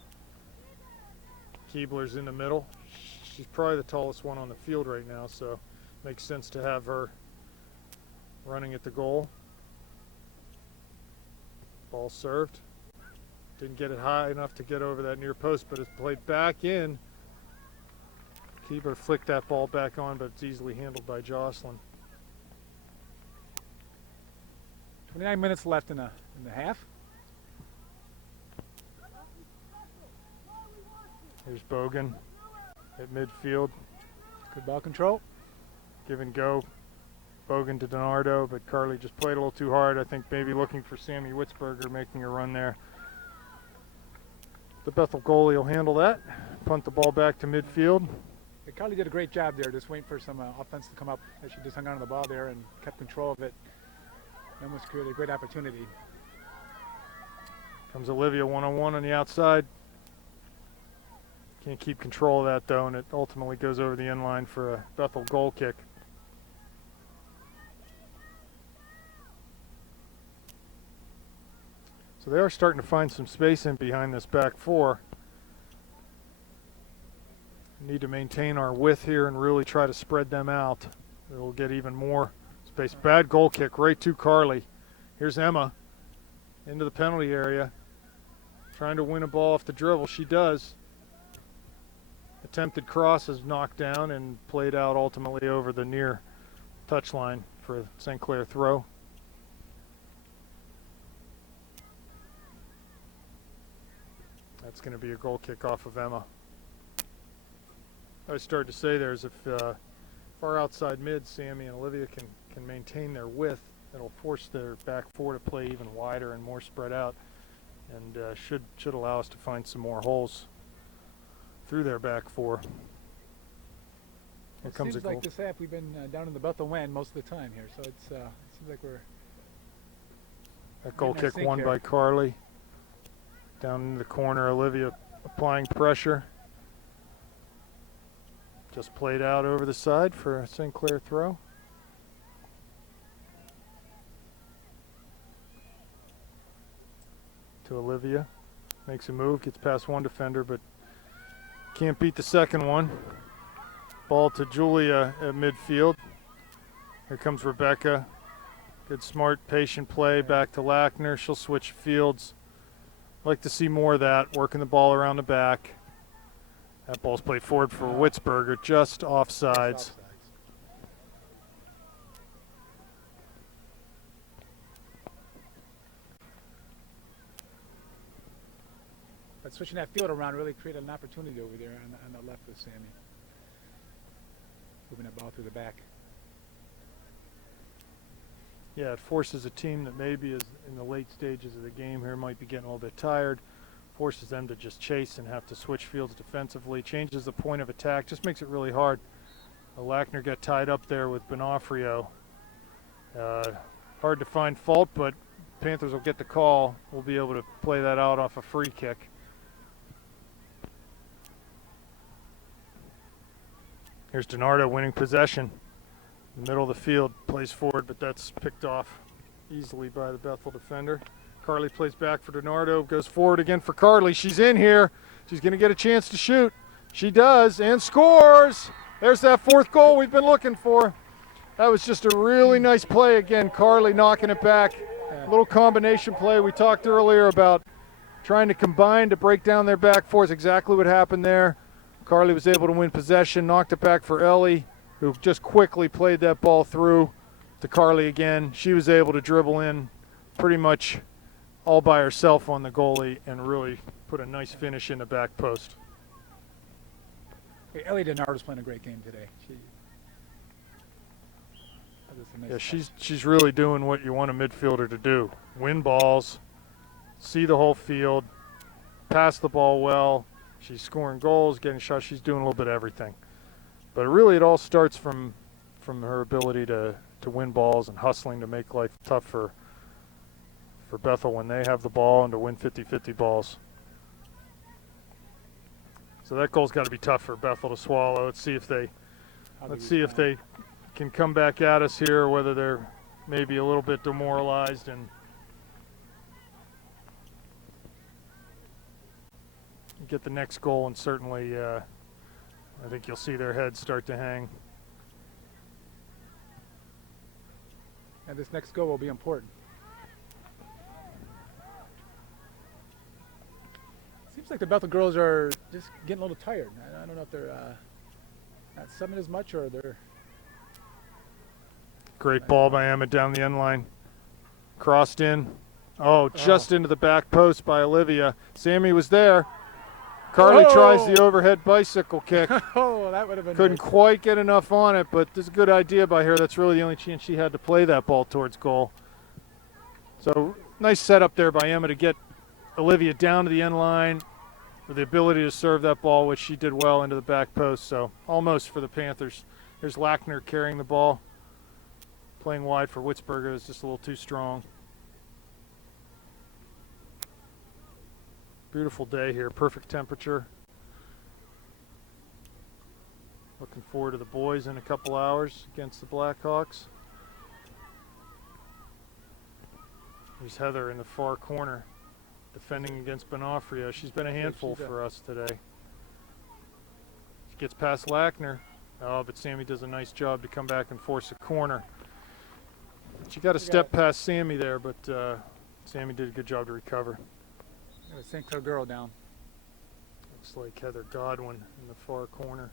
Keebler's in the middle. She's probably the tallest one on the field right now, so makes sense to have her running at the goal. Ball served. Didn't get it high enough to get over that near post, but it's played back in. Keebler flicked that ball back on, but it's easily handled by Jocelyn. 29 minutes left in the half. Here's Bogan at midfield. Good ball control. Give and go. Bogan to Donardo, but Carly just played a little too hard. I think maybe looking for Sammy Witzberger making a run there. The Bethel goalie will handle that. Punt the ball back to midfield. Yeah, Carly did a great job there, just waiting for some offense to come up. She just hung on to the ball there and kept control of it. And almost created a great opportunity. Comes Olivia one-on-one on the outside. Can't keep control of that though, and it ultimately goes over the end line for a Bethel goal kick. So they are starting to find some space in behind this back four. We need to maintain our width here and really try to spread them out. We'll get even more space. Bad goal kick right to Carly. Here's Emma into the penalty area. Trying to win a ball off the dribble. She does. Attempted cross is knocked down and played out ultimately over the near touchline for a St. Clair throw. That's going to be a goal kick off of Emma. I started to say there's if far outside mid, Sammy and Olivia can maintain their width, it'll force their back four to play even wider and more spread out, and should allow us to find some more holes through their back four. Here comes a goal. Seems like this half we've been down in the Bethel end most of the time here, so it seems like we're. That goal kick won by Carly. Down in the corner, Olivia applying pressure. Just played out over the side for a St. Clair throw. To Olivia. Makes a move, gets past one defender, but can't beat the second one. Ball to Julia at midfield. Here comes Rebecca. Good, smart, patient play back to Lackner. She'll switch fields. Like to see more of that, working the ball around the back. That ball's played forward for Witzberger, just offsides. But switching that field around really created an opportunity over there on the left with Sammy. Moving that ball through the back. Yeah, it forces a team that maybe is in the late stages of the game here, might be getting a little bit tired, forces them to just chase and have to switch fields defensively, changes the point of attack, just makes it really hard. Lackner got tied up there with Bonafrio. Hard to find fault, but Panthers will get the call. We'll be able to play that out off a free kick. Here's Donardo winning possession. In the middle of the field, plays forward, but that's picked off easily by the Bethel defender. Carly plays back for Donardo, goes forward again for Carly. She's in here. She's going to get a chance to shoot. She does, and scores. There's that fourth goal we've been looking for. That was just a really nice play again. Carly knocking it back. A little combination play. We talked earlier about trying to combine to break down their back four. Is exactly what happened there. Carly was able to win possession, knocked it back for Ellie, who just quickly played that ball through to Carly again. She was able to dribble in pretty much all by herself on the goalie and really put a nice finish in the back post. Hey, Ellie Donardo's playing a great game today. She's really doing what you want a midfielder to do. Win balls, see the whole field, passed the ball well. She's scoring goals, getting shots. She's doing a little bit of everything. But really, it all starts from her ability to win balls and hustling to make life tough for Bethel when they have the ball and to win 50-50 balls. So that goal's got to be tough for Bethel to swallow. Let's see if they can come back at us here, or whether they're maybe a little bit demoralized and get the next goal. And certainly, I think you'll see their heads start to hang. And this next goal will be important. Seems like the Bethel girls are just getting a little tired. I don't know if they're not subbing as much, or they're... Great ball by Emma down the end line. Crossed in. Oh, just into the back post by Olivia. Sammy was there. Carly tries the overhead bicycle kick. Oh, that would have been Couldn't nice. quite get enough on it, but this is a good idea by her. That's really the only chance she had to play that ball towards goal. So nice setup there by Emma to get Olivia down to the end line with the ability to serve that ball, which she did well into the back post. So almost for the Panthers. There's Lackner carrying the ball. Playing wide for Witzberger is just a little too strong. Beautiful day here, perfect temperature. Looking forward to the boys in a couple hours against the Blackhawks. There's Heather in the far corner defending against Bonafrio. She's been a handful for us today. She gets past Lackner. Oh, but Sammy does a nice job to come back and force a corner. She got a step past Sammy there, but Sammy did a good job to recover. Got a St. Clair girl down. Looks like Heather Godwin in the far corner.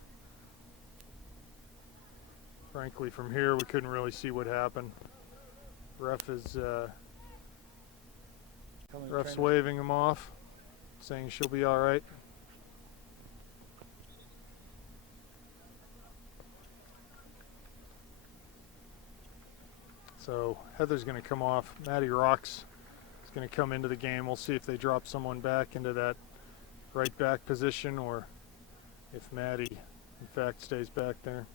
Frankly, from here, we couldn't really see what happened. Ref is ref's waving him off, saying she'll be all right. So Heather's going to come off. Maddie Rocks is going to come into the game. We'll see if they drop someone back into that right back position, or if Maddie, in fact, stays back there.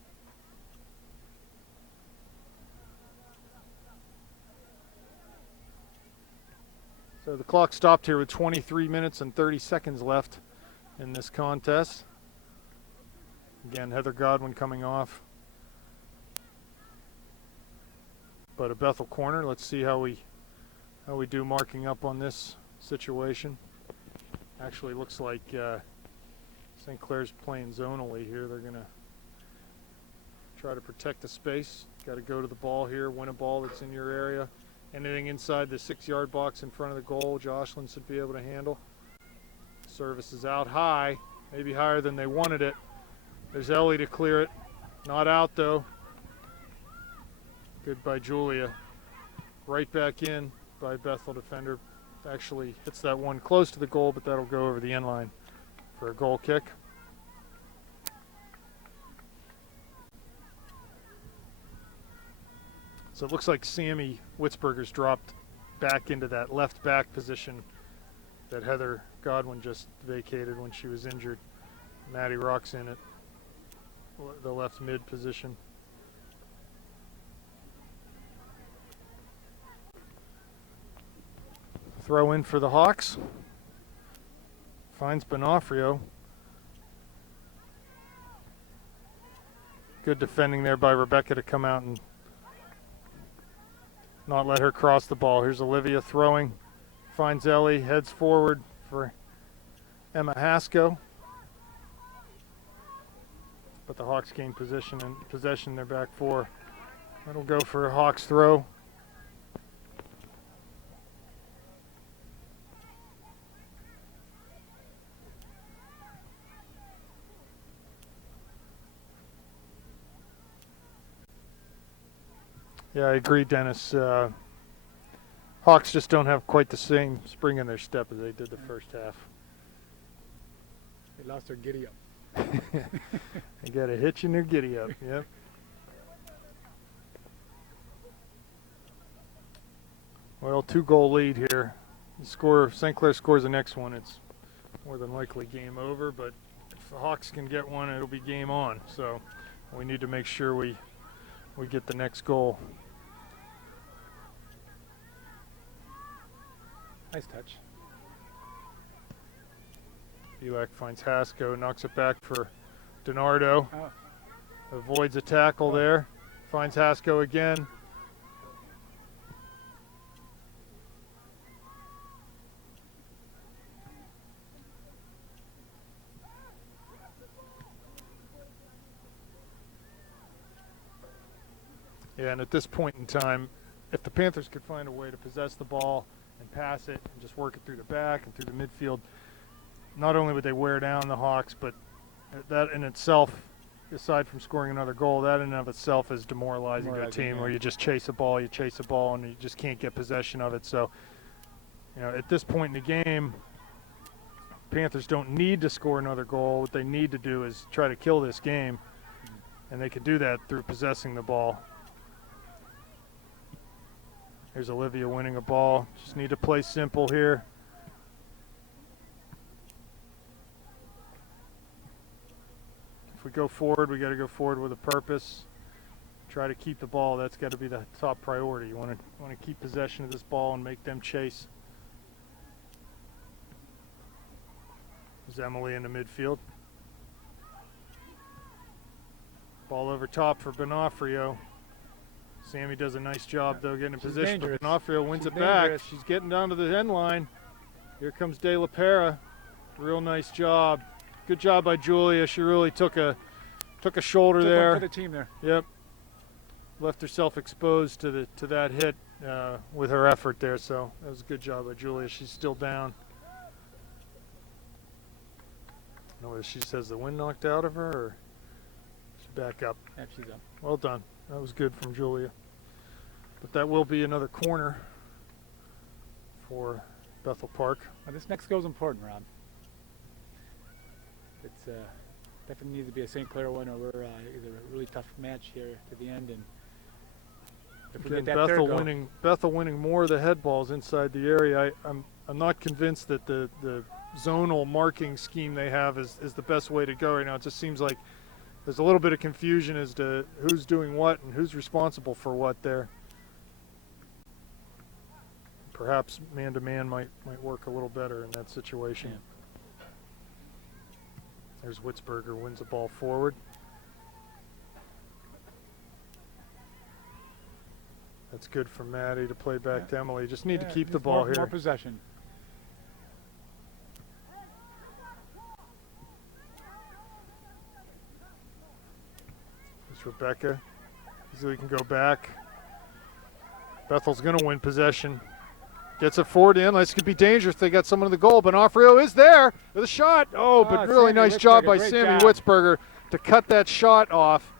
So the clock stopped here with 23 minutes and 30 seconds left in this contest. Again, Heather Godwin coming off. But a Bethel corner. Let's see how we do marking up on this situation. Actually, looks like St. Clair's playing zonally here. They're going to try to protect the space. Got to go to the ball here, win a ball that's in your area. Anything inside the 6-yard box in front of the goal, Jocelyn should be able to handle. Service is out high, maybe higher than they wanted it. There's Ellie to clear it. Not out though. Good by Julia. Right back in by Bethel defender. Actually hits that one close to the goal, but that'll go over the end line for a goal kick. So it looks like Sammy Witzberger's dropped back into that left back position that Heather Godwin just vacated when she was injured. Maddie Rock's in at the left mid position. Throw in for the Hawks. Finds Bonafrio. Good defending there by Rebecca to come out and not let her cross the ball. Here's Olivia throwing. Finds Ellie, heads forward for Emma Haskell. But the Hawks gain possession in their back four. That'll go for a Hawks throw. Yeah, I agree, Dennis. Hawks just don't have quite the same spring in their step as they did the first half. They lost their giddy up. They got a hitch in their giddy up, yep. Well, 2-goal lead here. St. Clair scores the next one. It's more than likely game over, but if the Hawks can get one, it'll be game on. So we need to make sure we get the next goal. Nice touch. Belak finds Hasko, knocks it back for DiNardo. Oh. Avoids a tackle there. Finds Hasko again. Yeah, and at this point in time, if the Panthers could find a way to possess the ball and pass it and just work it through the back and through the midfield, not only would they wear down the Hawks, but that in itself, aside from scoring another goal, that in and of itself is demoralizing to a team where you just chase a ball, and you just can't get possession of it. So, you know, at this point in the game, Panthers don't need to score another goal. What they need to do is try to kill this game, and they could do that through possessing the ball. Here's Olivia winning a ball. Just need to play simple here. If we go forward, we got to go forward with a purpose. Try to keep the ball. That's got to be the top priority. You want to keep possession of this ball and make them chase. There's Emily in the midfield. Ball over top for Bonafrio. Sammy does a nice job, though, getting in position. But Bonafrio wins it back. She's getting down to the end line. Here comes De La Pera. Real nice job. Good job by Julia. She really took a shoulder there. One for the team there. Yep. Left herself exposed to that hit with her effort there. So that was a good job by Julia. She's still down. I don't know whether she says the wind knocked out of her or she's back up. Yeah, she's up. Well done. That was good from Julia. But that will be another corner for Bethel Park. Well, this next goal is important, Rob. It's definitely needs to be a St. Clair one, or we're either a really tough match here to the end. And if we Again, get that Bethel winning more of the head balls inside the area. I'm not convinced that the zonal marking scheme they have is the best way to go right now. It just seems like there's a little bit of confusion as to who's doing what and who's responsible for what there. Perhaps man-to-man might work a little better in that situation. Yeah. There's Witzberger, wins the ball forward. That's good for Maddie to play back to Emily. Just need to keep the ball here. More possession. Rebecca easily can go back. Bethel's going to win possession. Gets it forward in. This could be dangerous. They got someone in the goal. Bonafrio is there with a shot. Oh, but really nice job by Sammy Witzberger to cut that shot off.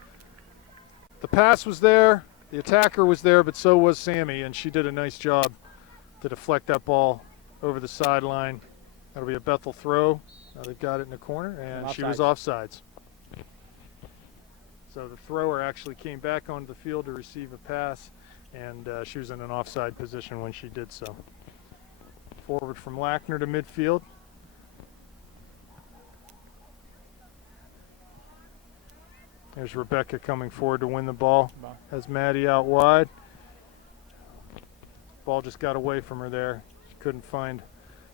The pass was there. The attacker was there, but so was Sammy, and she did a nice job to deflect that ball over the sideline. That'll be a Bethel throw. Now they've got it in the corner, and she was offsides. So the thrower actually came back onto the field to receive a pass, and she was in an offside position when she did so. Forward from Lackner to midfield. There's Rebecca coming forward to win the ball. Has Maddie out wide. Ball just got away from her there. She couldn't find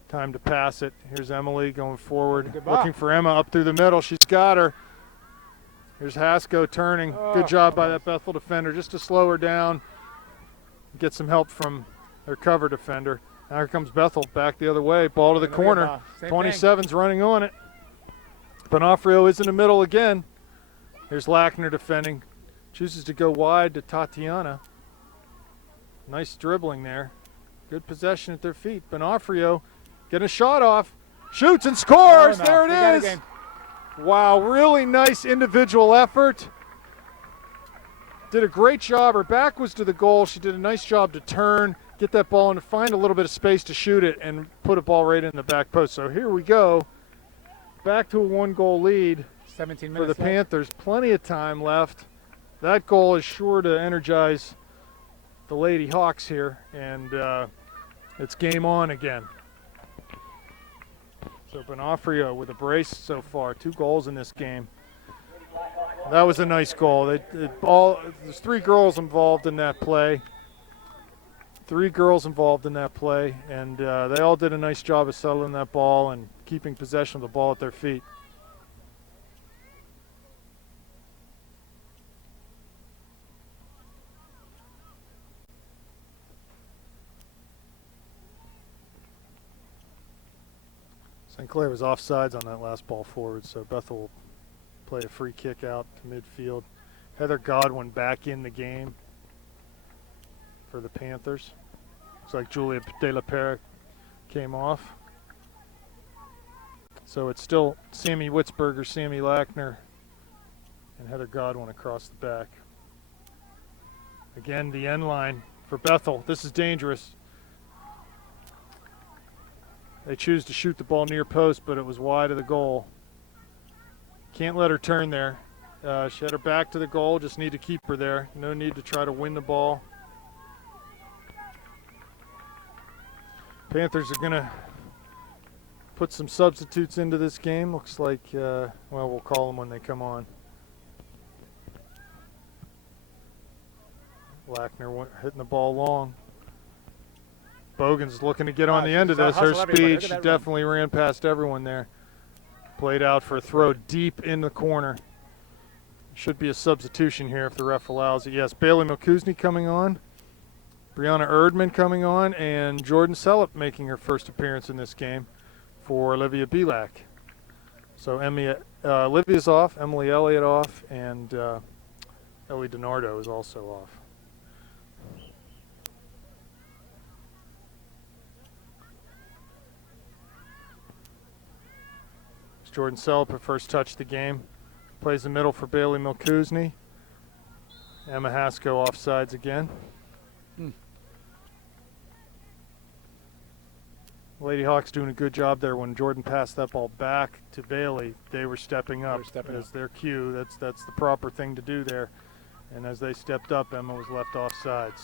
time to pass it. Here's Emily going forward, looking for Emma up through the middle. She's got her. Here's Hasko turning. Good job by that Bethel defender just to slow her down. Get some help from their cover defender. Now here comes Bethel back the other way. Ball to the corner. 27's running on it. Bonafrio is in the middle again. Here's Lackner defending. Chooses to go wide to Tatiana. Nice dribbling there. Good possession at their feet. Bonafrio getting a shot off. Shoots and scores. There it is. Wow, really nice individual effort. Did a great job. Her back was to the goal. She did a nice job to turn, get that ball, and find a little bit of space to shoot it and put a ball right in the back post. So here we go. Back to a one-goal lead 17 minutes for the Panthers. Plenty of time left. That goal is sure to energize the Lady Hawks here, and it's game on again. So Benofrio with a brace so far, 2 goals in this game. That was a nice goal. There's 3 girls involved in that play. 3 girls involved in that play, and they all did a nice job of settling that ball and keeping possession of the ball at their feet. St. Clair was offsides on that last ball forward, so Bethel will play a free kick out to midfield. Heather Godwin back in the game for the Panthers. Looks like Julia De La Pera came off. So it's still Sammy Witzberger, Sammy Lackner, and Heather Godwin across the back. Again, the end line for Bethel. This is dangerous. They choose to shoot the ball near post, but it was wide of the goal. Can't let her turn there. She had her back to the goal, just need to keep her there. No need to try to win the ball. Panthers are going to put some substitutes into this game. Looks like, well, we'll call them when they come on. Lackner hitting the ball long. Bogan's looking to get on the end of this. Her speed, she definitely ran past everyone there. Played out for a throw deep in the corner. Should be a substitution here if the ref allows it. Yes, Bailey Milkuzny coming on. Brianna Erdman coming on. And Jordan Sellop making her first appearance in this game for Olivia Belak. So Olivia's off, Emily Elliott off, and Ellie DiNardo is also off. Jordan Sellop, her first touch the game. Plays the middle for Bailey Milkuzny. Emma Haskell offsides again. Lady Hawks doing a good job there. When Jordan passed that ball back to Bailey, they were stepping up as their cue. That's the proper thing to do there. And as they stepped up, Emma was left offside.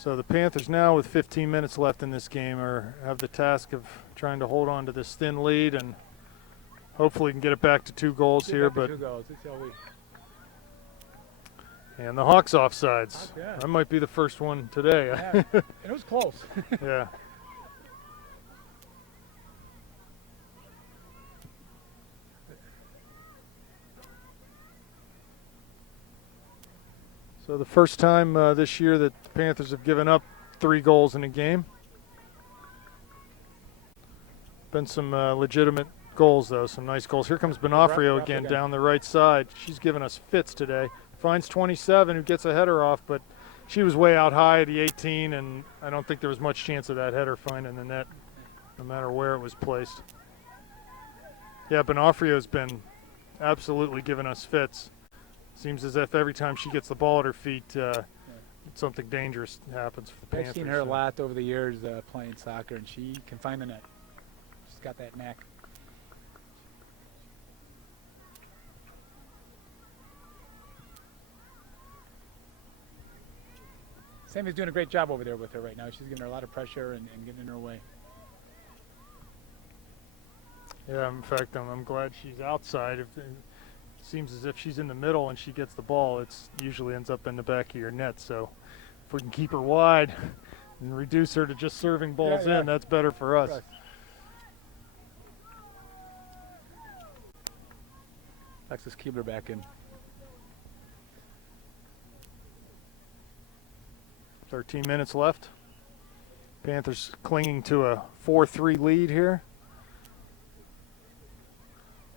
So the Panthers now, with 15 minutes left in this game, have the task of trying to hold on to this thin lead and hopefully can get it back to 2 goals here. But 2 goals. and the Hawks offsides. Yeah. That might be the first one today. Yeah. It was close. Yeah. So the first time this year that the Panthers have given up 3 goals in a game. Been some legitimate goals, though, some nice goals. Here comes Benofrio again down the right side. She's given us fits today. Finds 27, who gets a header off, but she was way out high at the 18, and I don't think there was much chance of that header finding the net, no matter where it was placed. Yeah, Benofrio's been absolutely giving us fits. Seems as if every time she gets the ball at her feet, something dangerous happens for the Panthers. I've seen her a lot over the years playing soccer, and she can find the net. She's got that knack. Sammy's doing a great job over there with her right now. She's giving her a lot of pressure and getting in her way. Yeah, in fact, I'm glad she's outside. It seems as if she's in the middle and she gets the ball, it usually ends up in the back of your net. So if we can keep her wide and reduce her to just serving balls in, that's better for us. Right. Alexis Keebler back in. 13 minutes left. Panthers clinging to a 4-3 lead here.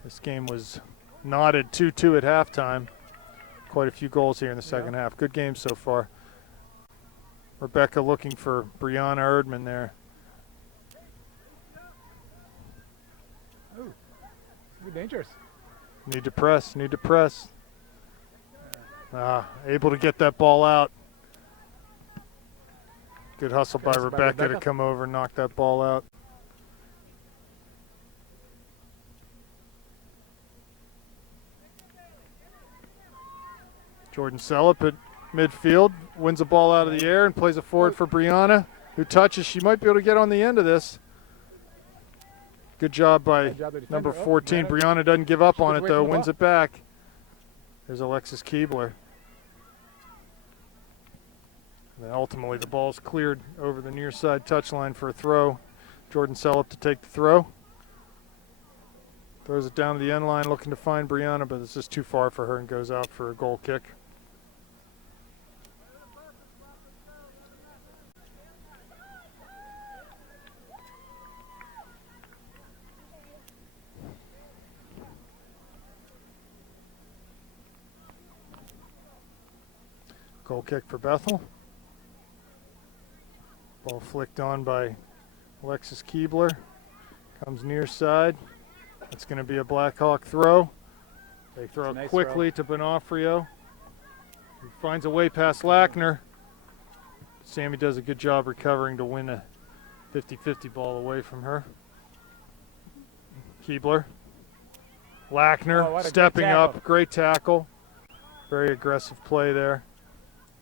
This game was knotted 2-2 at halftime. Quite a few goals here in the second half. Good game so far. Rebecca looking for Brianna Erdman there. Oh, it's dangerous. Need to press. Able to get that ball out. Good hustle by Rebecca to come over and knock that ball out. Jordan Sellup at midfield, wins the ball out of the air and plays it forward for Brianna, who touches. She might be able to get on the end of this. Good job by number 14. Brianna doesn't give up on it, though. Wins it back. There's Alexis Keebler. And then ultimately, the ball's cleared over the near side touchline for a throw. Jordan Sellup to take the throw. Throws it down to the end line, looking to find Brianna, but it's just too far for her and goes out for a goal kick. Goal kick for Bethel. Ball flicked on by Alexis Keebler. Comes near side. It's going to be a Blackhawk throw. They throw it quickly to Bonofrio. He finds a way past Lackner. Sammy does a good job recovering to win a 50-50 ball away from her. Keebler. Lackner stepping up. Great tackle. Very aggressive play there.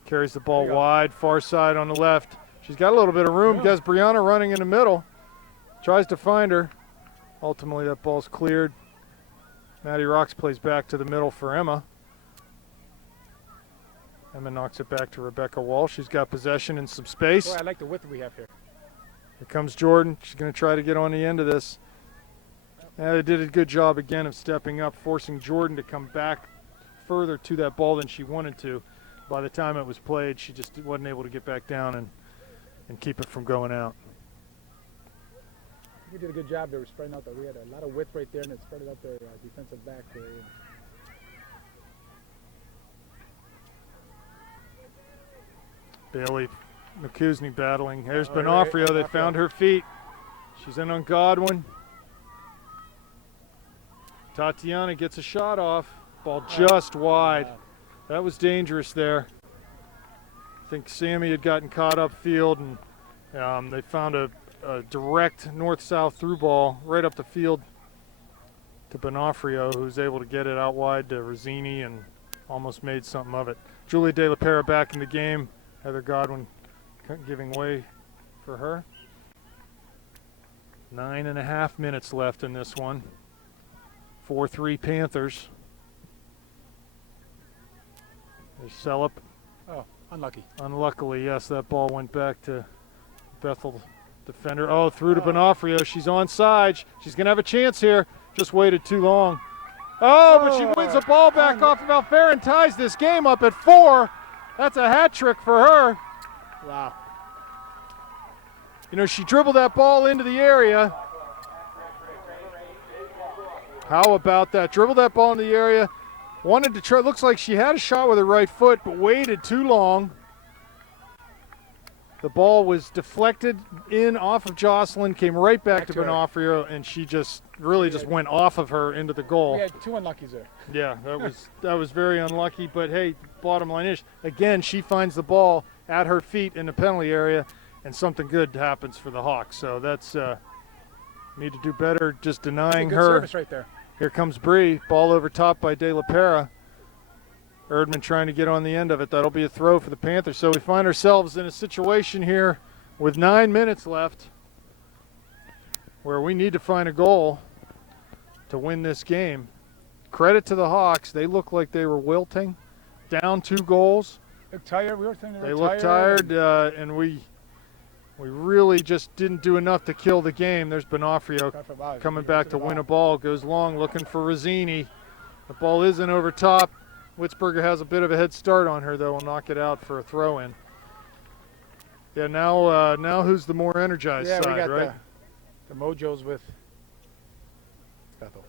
Carries the ball wide, far side on the left. She's got a little bit of room. Gets Brianna running in the middle. Tries to find her. Ultimately, that ball's cleared. Maddie Rocks plays back to the middle for Emma. Emma knocks it back to Rebecca Walsh. She's got possession and some space. Boy, I like the width we have here. Here comes Jordan. She's going to try to get on the end of this. They did a good job again of stepping up, forcing Jordan to come back further to that ball than she wanted to. By the time it was played, she just wasn't able to get back down and keep it from going out. We did a good job there spreading out. We had a lot of width right there, and it spread out their defensive back there. Bailey McCusney battling. There's Bonofrio that found her feet. She's in on Godwin. Tatiana gets a shot off. Ball just wide. That was dangerous there. I think Sammy had gotten caught upfield, and they found a direct north-south through ball right up the field to Bonofrio, who's able to get it out wide to Rosini and almost made something of it. Julia De La Pera back in the game. Heather Godwin giving way for her. 9.5 minutes left in this one. 4-3 Panthers. There's Sellup. Oh, unlucky. Unluckily, yes, that ball went back to Bethel defender. Oh, through to Bonofrio. She's onside. She's going to have a chance here. Just waited too long. Oh, but she wins the ball back off of Alfair and ties this game up at 4. That's a hat trick for her. Wow. You know, she dribbled that ball into the area. How about that? Dribbled that ball into the area. Wanted to try, looks like she had a shot with her right foot, but waited too long. The ball was deflected in off of Jocelyn, came right back to Bonofrio, and she just really just went off of her into the goal. We had 2 unluckies there. Yeah, that was very unlucky, but hey, bottom line is, again, she finds the ball at her feet in the penalty area, and something good happens for the Hawks. So that's need to do better just denying her. Service right there. Here comes Bree, ball over top by De La Pera. Erdman trying to get on the end of it. That'll be a throw for the Panthers. So we find ourselves in a situation here with 9 minutes left where we need to find a goal to win this game. Credit to the Hawks. They look like they were wilting, down 2 goals. Look tired. We were thinking they looked tired, and we really just didn't do enough to kill the game. There's Bonofrio coming back to win a ball. Goes long, looking for Rosini. The ball isn't over top. Witzberger has a bit of a head start on her, though. Will knock it out for a throw-in. Yeah, now who's the more energized side, we got right? The Mojos with Bethel.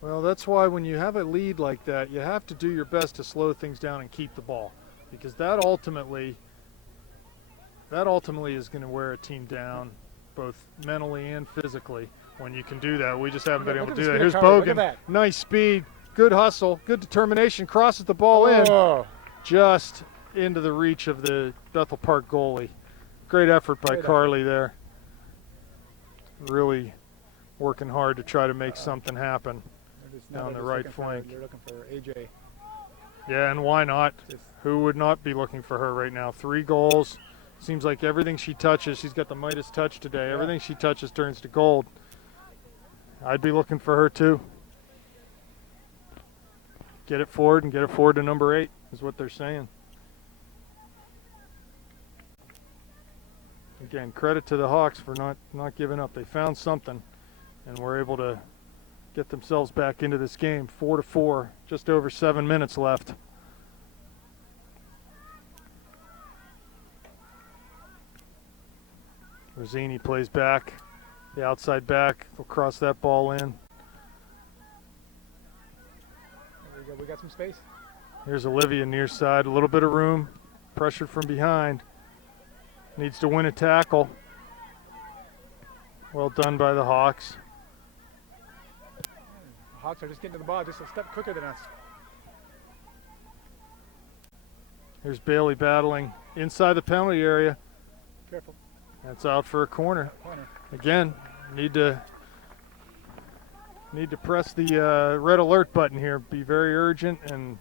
Well, that's why when you have a lead like that, you have to do your best to slow things down and keep the ball, because that ultimately is going to wear a team down, both mentally and physically. When you can do that, we just haven't been able to do that. Here's Bogan, nice speed, good hustle, good determination, crosses the ball in, just into the reach of the Bethel Park goalie. Great effort by Carly there. Really working hard to try to make something happen. It's not down that the he's right looking for- flank. You're looking for AJ. Yeah, and why not? Just, Who would not be looking for her right now? 3 goals. Seems like everything she touches, she's got the Midas touch today. Yeah. Everything she touches turns to gold. I'd be looking for her too. Get it forward and get it forward to number 8 is what they're saying. Again, credit to the Hawks for not giving up. They found something and were able to get themselves back into this game. 4-4, just over 7 minutes left. Rossini plays back, the outside back. They'll cross that ball in. there we go. We got some space. Here's Olivia near side, a little bit of room, pressured from behind. Needs to win a tackle. Well done by the Hawks. The Hawks are just getting to the ball just a step quicker than us. Here's Bailey battling inside the penalty area. Careful. That's out for a corner. Corner. Again, need to press the red alert button here. Be very urgent and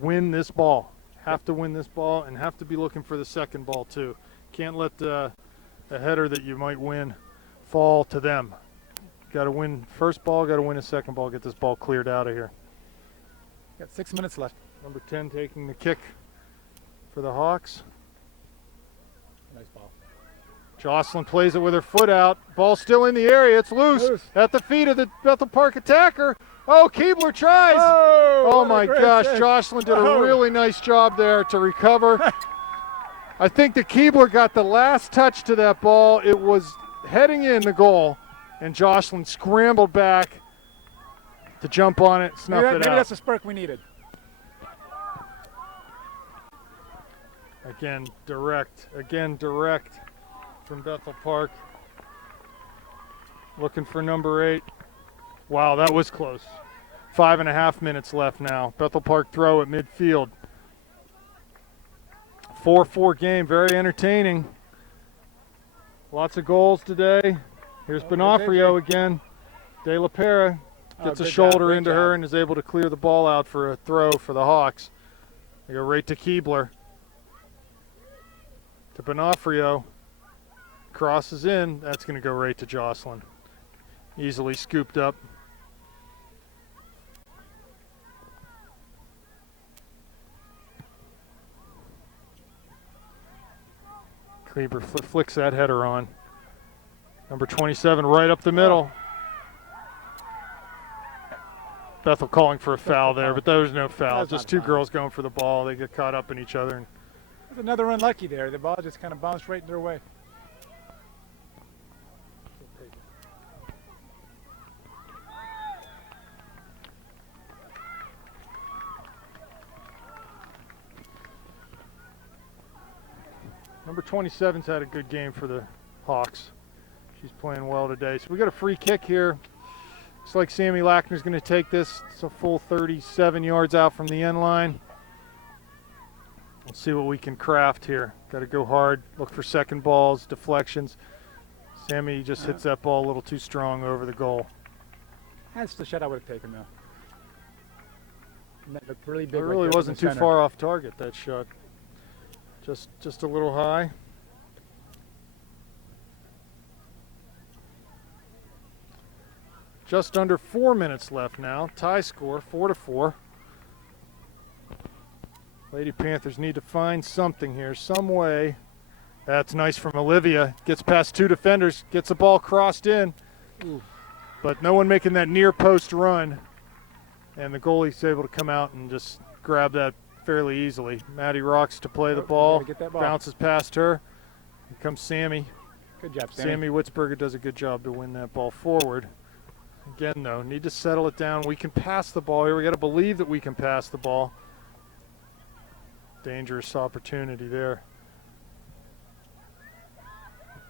win this ball. Have to win this ball and have to be looking for the second ball too. Can't let a header that you might win fall to them. Got to win first ball, got to win a second ball, get this ball cleared out of here. Got 6 minutes left. Number 10 taking the kick for the Hawks. Nice ball. Jocelyn plays it with her foot out. Ball still in the area. It's loose at the feet of the Bethel Park attacker. Oh, Keebler tries. Oh my gosh, save. Jocelyn did a really nice job there to recover. I think the Keebler got the last touch to that ball. It was heading in the goal, and Jocelyn scrambled back to jump on it, snuff it out. Maybe that's the spark we needed. Again, direct from Bethel Park. Looking for number 8. Wow, that was close. 5.5 minutes left now. Bethel Park throw at midfield. 4-4 game, very entertaining. Lots of goals today. Here's Bonafrio again. De La Pera gets a shoulder into her and is able to clear the ball out for a throw for the Hawks. They go right to Keebler. To Bonafrio. Crosses in. That's going to go right to Jocelyn. Easily scooped up. Kleber flicks that header on. Number 27 right up the middle. Bethel calling for a foul there, but there was no foul. Just 2 girls going for the ball. They get caught up in each other. There's another unlucky there. The ball just kind of bounced right in their way. Number 27's had a good game for the Hawks. She's playing well today. So we got a free kick here. Looks like Sammy Lackner's going to take this. It's a full 37 yards out from the end line. We'll see what we can craft here. Got to go hard, look for second balls, deflections. Sammy just hits that ball a little too strong over the goal. That's the shot I would have taken, though. And that looked really big. It really wasn't too far off target, that shot. Just a little high. Just under 4 minutes left now. Tie score, 4-4. Lady Panthers need to find something here, some way. That's nice from Olivia. Gets past 2 defenders, gets the ball crossed in. Ooh. But no one making that near post run. And the goalie's able to come out and just grab that fairly easily. Maddie rocks to play the ball. Bounces past her. Here comes Sammy. Good job, Sammy. Sammy Witzberger does a good job to win that ball forward. Again, though, need to settle it down. We can pass the ball here. We got to believe that we can pass the ball. Dangerous opportunity there.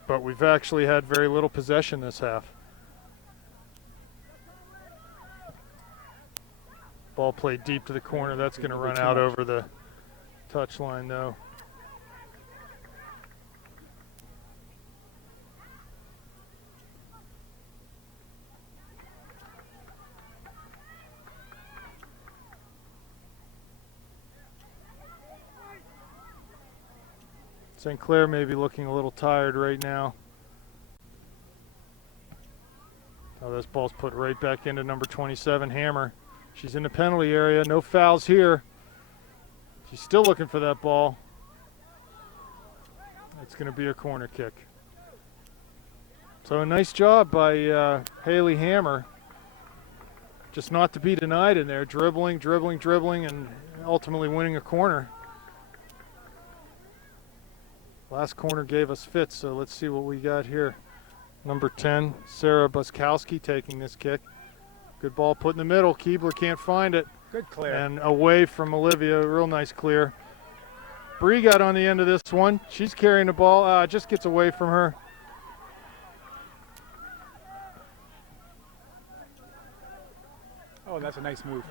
But we've actually had very little possession this half. Ball played deep to the corner. That's going to run out over the touchline, though. St. Clair may be looking a little tired right now. Oh, this ball's put right back into number 27, Hammer. She's in the penalty area. No fouls here. She's still looking for that ball. It's going to be a corner kick. So a nice job by Haley Hammer. Just not to be denied in there. Dribbling, and ultimately winning a corner. Last corner gave us fits, so let's see what we got here. Number 10, Sarah Buskowski taking this kick. Good ball put in the middle. Keebler can't find it. Good clear. And away from Olivia, real nice clear. Bree got on the end of this one. She's carrying the ball, just gets away from her. Oh, that's a nice move.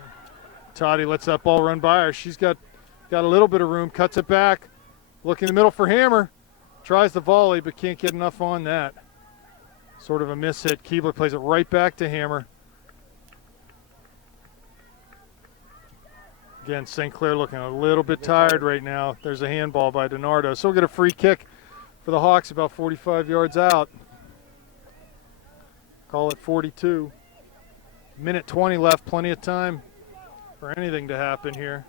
Toddy lets that ball run by her. She's got a little bit of room, cuts it back. Looking in the middle for Hammer. Tries the volley, but can't get enough on that. Sort of a miss hit. Keebler plays it right back to Hammer. Again, St. Clair looking a little bit tired right now. There's a handball by DiNardo. So we'll get a free kick for the Hawks about 45 yards out. Call it 42. Minute 20 left, plenty of time for anything to happen here.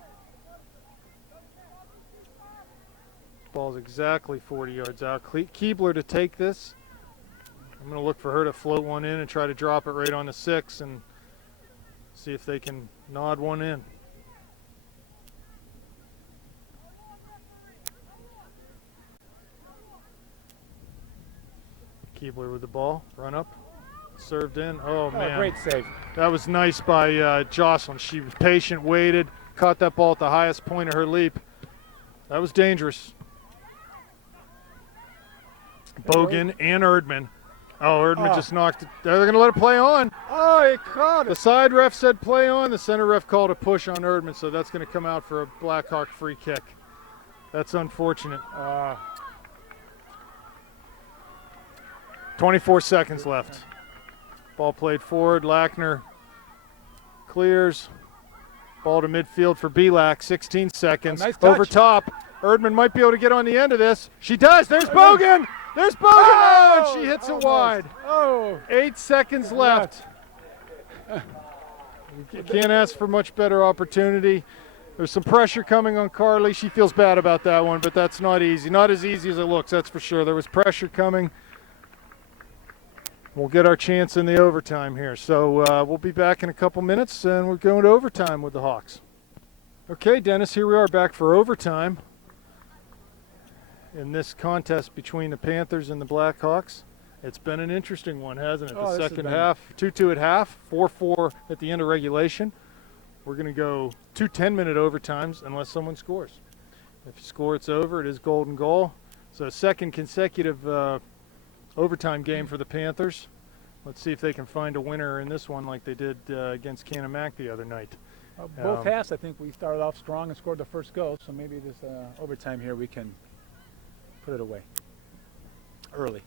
Ball's exactly 40 yards out. Keebler to take this. I'm going to look for her to float one in and try to drop it right on the 6 and see if they can nod one in. Keebler with the ball, run up, served in. Oh man, great save. That was nice by Jocelyn. She was patient, waited, caught that ball at the highest point of her leap. That was dangerous. Bogan and Erdman. Oh, Erdman just knocked it. They're going to let it play on. Oh, he caught The it. side ref said play on. The center ref called a push on Erdman, so that's going to come out for a Blackhawk free kick. That's unfortunate. 24 seconds left. Ball played forward. Lackner clears. Ball to midfield for Belak. 16 seconds. Nice touch. Over top. Erdman might be able to get on the end of this. She does. There's Bogan. There's Bogan. Oh, and she hits it wide. Oh. 8 seconds left. You can't ask for much better opportunity. There's some pressure coming on Carly. She feels bad about that one, but that's not easy. Not as easy as it looks, that's for sure. There was pressure coming. We'll get our chance in the overtime here. So we'll be back in a couple minutes, and we're going to overtime with the Hawks. Okay, Dennis, here we are back for overtime in this contest between the Panthers and the Blackhawks. It's been an interesting one, hasn't it? The second half, 2-2 at half, 4-4 at the end of regulation. We're going to go 2 10-minute overtimes unless someone scores. If you score, it's over. It is golden goal. So second consecutive overtime game for the Panthers. Let's see if they can find a winner in this one like they did against Canamac the other night. Both halves, I think we started off strong and scored the first goal, so maybe this overtime here we can put it away early.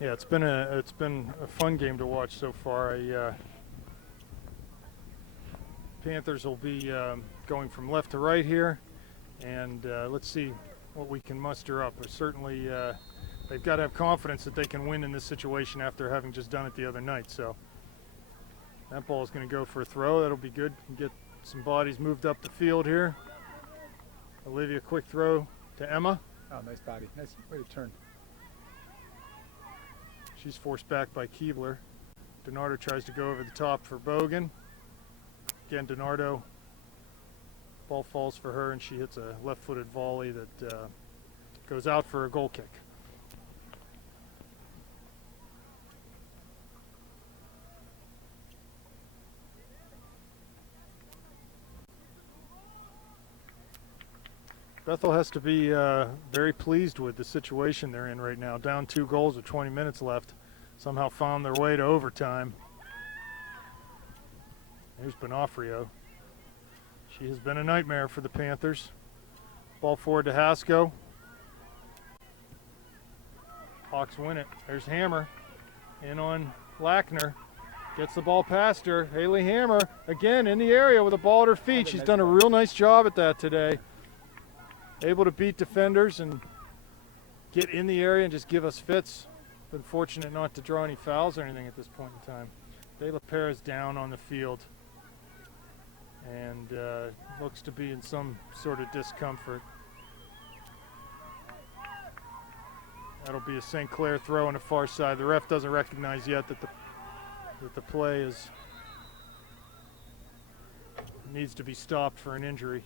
Yeah, it's been a fun game to watch so far. Panthers will be going from left to right here, and let's see what we can muster up. But certainly, they've got to have confidence that they can win in this situation after having just done it the other night. So that ball is going to go for a throw. That'll be good. Get some bodies moved up the field here. Olivia, quick throw to Emma. Oh, nice body. Nice way to turn. She's forced back by Keebler. DiNardo tries to go over the top for Bogan. Again, DiNardo. Ball falls for her, and she hits a left-footed volley that goes out for a goal kick. Bethel has to be very pleased with the situation they're in right now. Down 2 goals with 20 minutes left. Somehow found their way to overtime. Here's Bonofrio. She has been a nightmare for the Panthers. Ball forward to Haskell. Hawks win it. There's Hammer in on Lackner. Gets the ball past her. Haley Hammer, again in the area with a ball at her feet. She's done a real nice job at that today. Able to beat defenders and get in the area and just give us fits. Been fortunate not to draw any fouls or anything at this point in time. De La Pera's down on the field and looks to be in some sort of discomfort. That'll be a St. Clair throw on the far side. The ref doesn't recognize yet that the play needs to be stopped for an injury.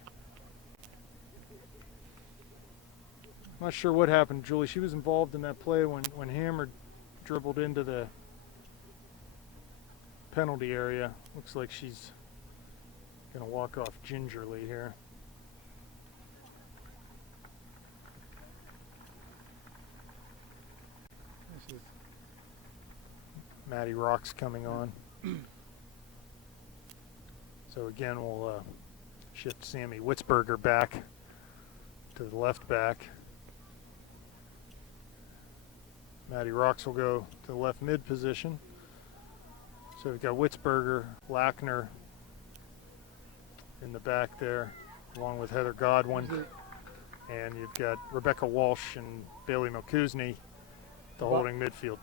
Not sure what happened, Julie. She was involved in that play when Hammer dribbled into the penalty area. Looks like she's going to walk off gingerly here. This is Maddie Rock's coming on. So again, we'll shift Sammy Witzberger back to the left back. Maddie Rocks will go to the left mid position. So we've got Witzberger, Lackner in the back there, along with Heather Godwin. And you've got Rebecca Walsh and Bailey Milkuzni, the holding midfield.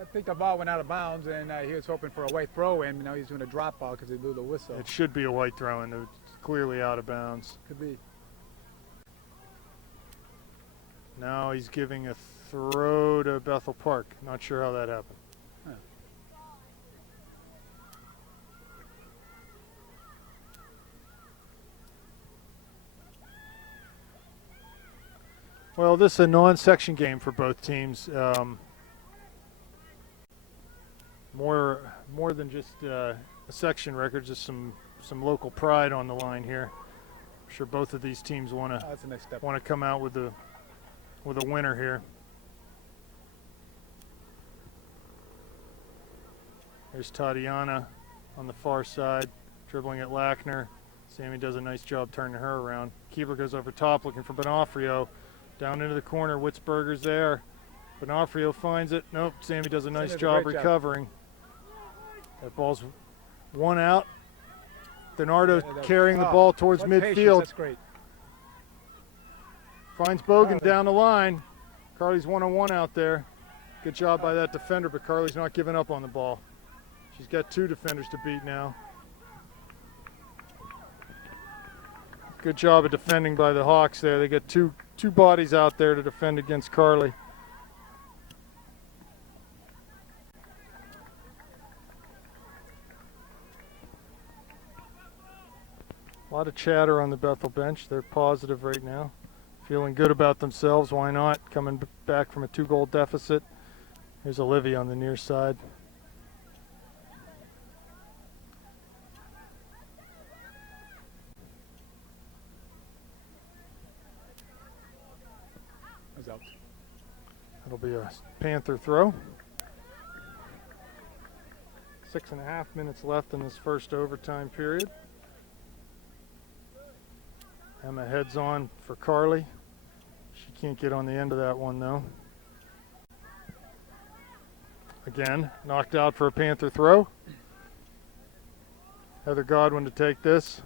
I think the ball went out of bounds, and he was hoping for a white throw in. Now he's doing a drop ball because he blew the whistle. It should be a white throw in. It's clearly out of bounds. Could be. Now he's giving a throw to Bethel Park. Not sure how that happened. Huh. Well, this is a non-section game for both teams. More than just a section record, just some local pride on the line here. I'm sure both of these teams want to come out with a winner here. There's Tatiana on the far side, dribbling at Lackner. Sammy does a nice job turning her around. Keebler goes over top looking for Bonafrio. Down into the corner, Witzberger's there. Bonafrio finds it. Nope, Sammy does a nice job recovering. That ball's one out. Bernardo carrying the ball towards midfield. That's great. Finds Bogan down the line. Carly's one-on-one out there. Good job by that defender, but Carly's not giving up on the ball. She's got two defenders to beat now. Good job of defending by the Hawks there. They got two bodies out there to defend against Carly. A lot of chatter on the Bethel bench. They're positive right now. Feeling good about themselves. Why not? Coming back from a 2-goal deficit. Here's Olivia on the near side. That's out. That'll be a Panther throw. 6.5 minutes left in this first overtime period. Emma heads on for Carly. She can't get on the end of that one though. Again, knocked out for a Panther throw. Heather Godwin to take this.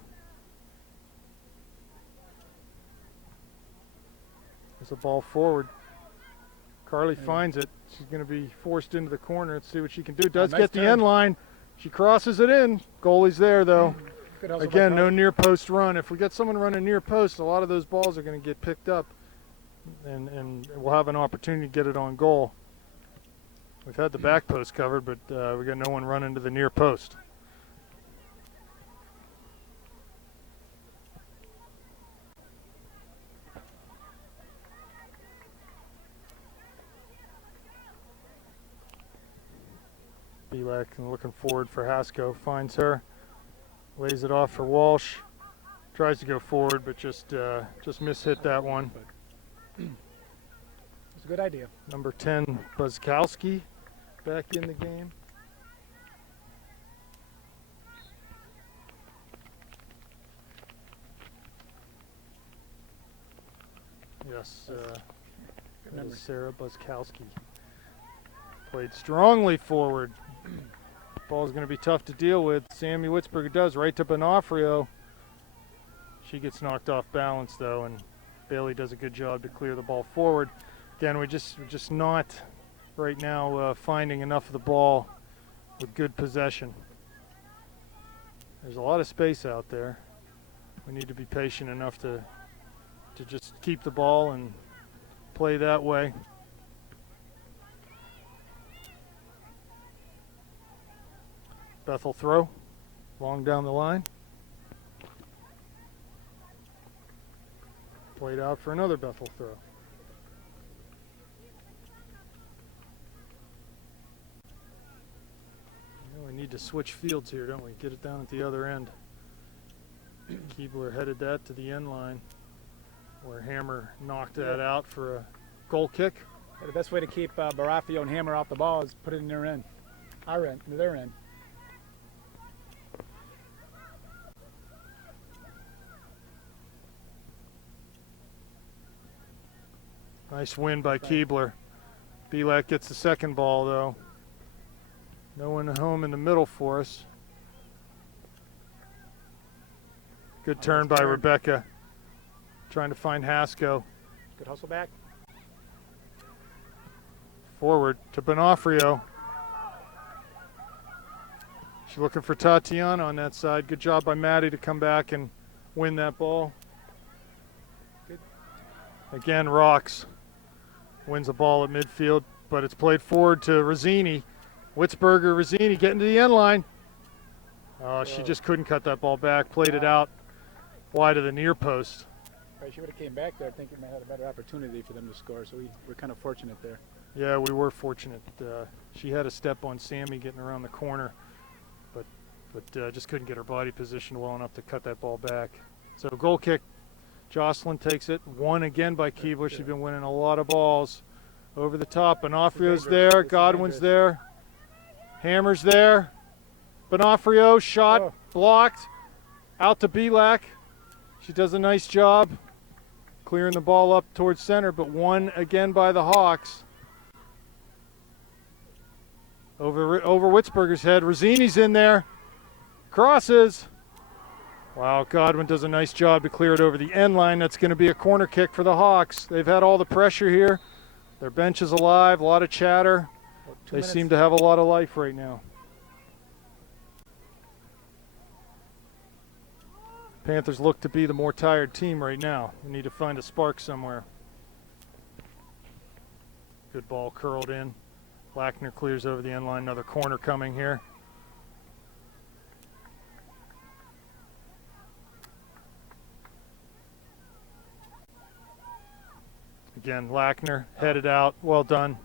There's a ball forward. Carly finds it. She's going to be forced into the corner. Let's see what she can do. Does get the end line. She crosses it in. Goalie's there though. Again, no near post run. If we get someone running near post, a lot of those balls are going to get picked up, and we'll have an opportunity to get it on goal. We've had the back post covered, but we got no one running to the near post. Belak looking forward for Haskell. Finds her. Lays it off for Walsh. Tries to go forward, but just mishit that one. It's a good idea. Number 10, Buzzkowski, back in the game. Yes, that is Sarah Buzzkowski. Played strongly forward. Ball is going to be tough to deal with. Sammy Witzberger does right to Bonafrio. She gets knocked off balance though, and Bailey does a good job to clear the ball forward. Again, we're just not right now finding enough of the ball with good possession. There's a lot of space out there. We need to be patient enough to just keep the ball and play that way. Bethel throw, long down the line. Played out for another Bethel throw. We need to switch fields here, don't we? Get it down at the other end. Keebler headed that to the end line, where Hammer knocked that out for a goal kick. Yeah, the best way to keep Bonafrio and Hammer off the ball is put it in their end. Our end, their end. Nice win by Keebler. Belak gets the second ball, though. No one home in the middle for us. Good turn by Rebecca. Trying to find Hasko. Good hustle back. Forward to Bonafrio. She's looking for Tatiana on that side. Good job by Maddie to come back and win that ball. Good. Again, Rocks wins the ball at midfield, but it's played forward to Rosini. Witzberger, Rosini getting to the end line. She just couldn't cut that ball back. Played it out wide of the near post. Right, she would have came back there. I think we might have had a better opportunity for them to score, so we were kind of fortunate there. Yeah, we were fortunate. She had a step on Sammy getting around the corner, but just couldn't get her body positioned well enough to cut that ball back. So goal kick, Jocelyn takes it. Won again by Keebler. She's been winning a lot of balls. Over the top, Bonafrio's there, Godwin's there. Hammer's there. Bonafrio, shot, blocked. Out to Belak. She does a nice job clearing the ball up towards center, but won again by the Hawks. Over Witzberger's head. Rosini's in there. Crosses. Wow, Godwin does a nice job to clear it over the end line. That's going to be a corner kick for the Hawks. They've had all the pressure here. Their bench is alive, a lot of chatter. They seem to have a lot of life right now. Panthers look to be the more tired team right now. We need to find a spark somewhere. Good ball curled in. Lackner clears over the end line. Another corner coming here. Again, Lackner headed out. Well done.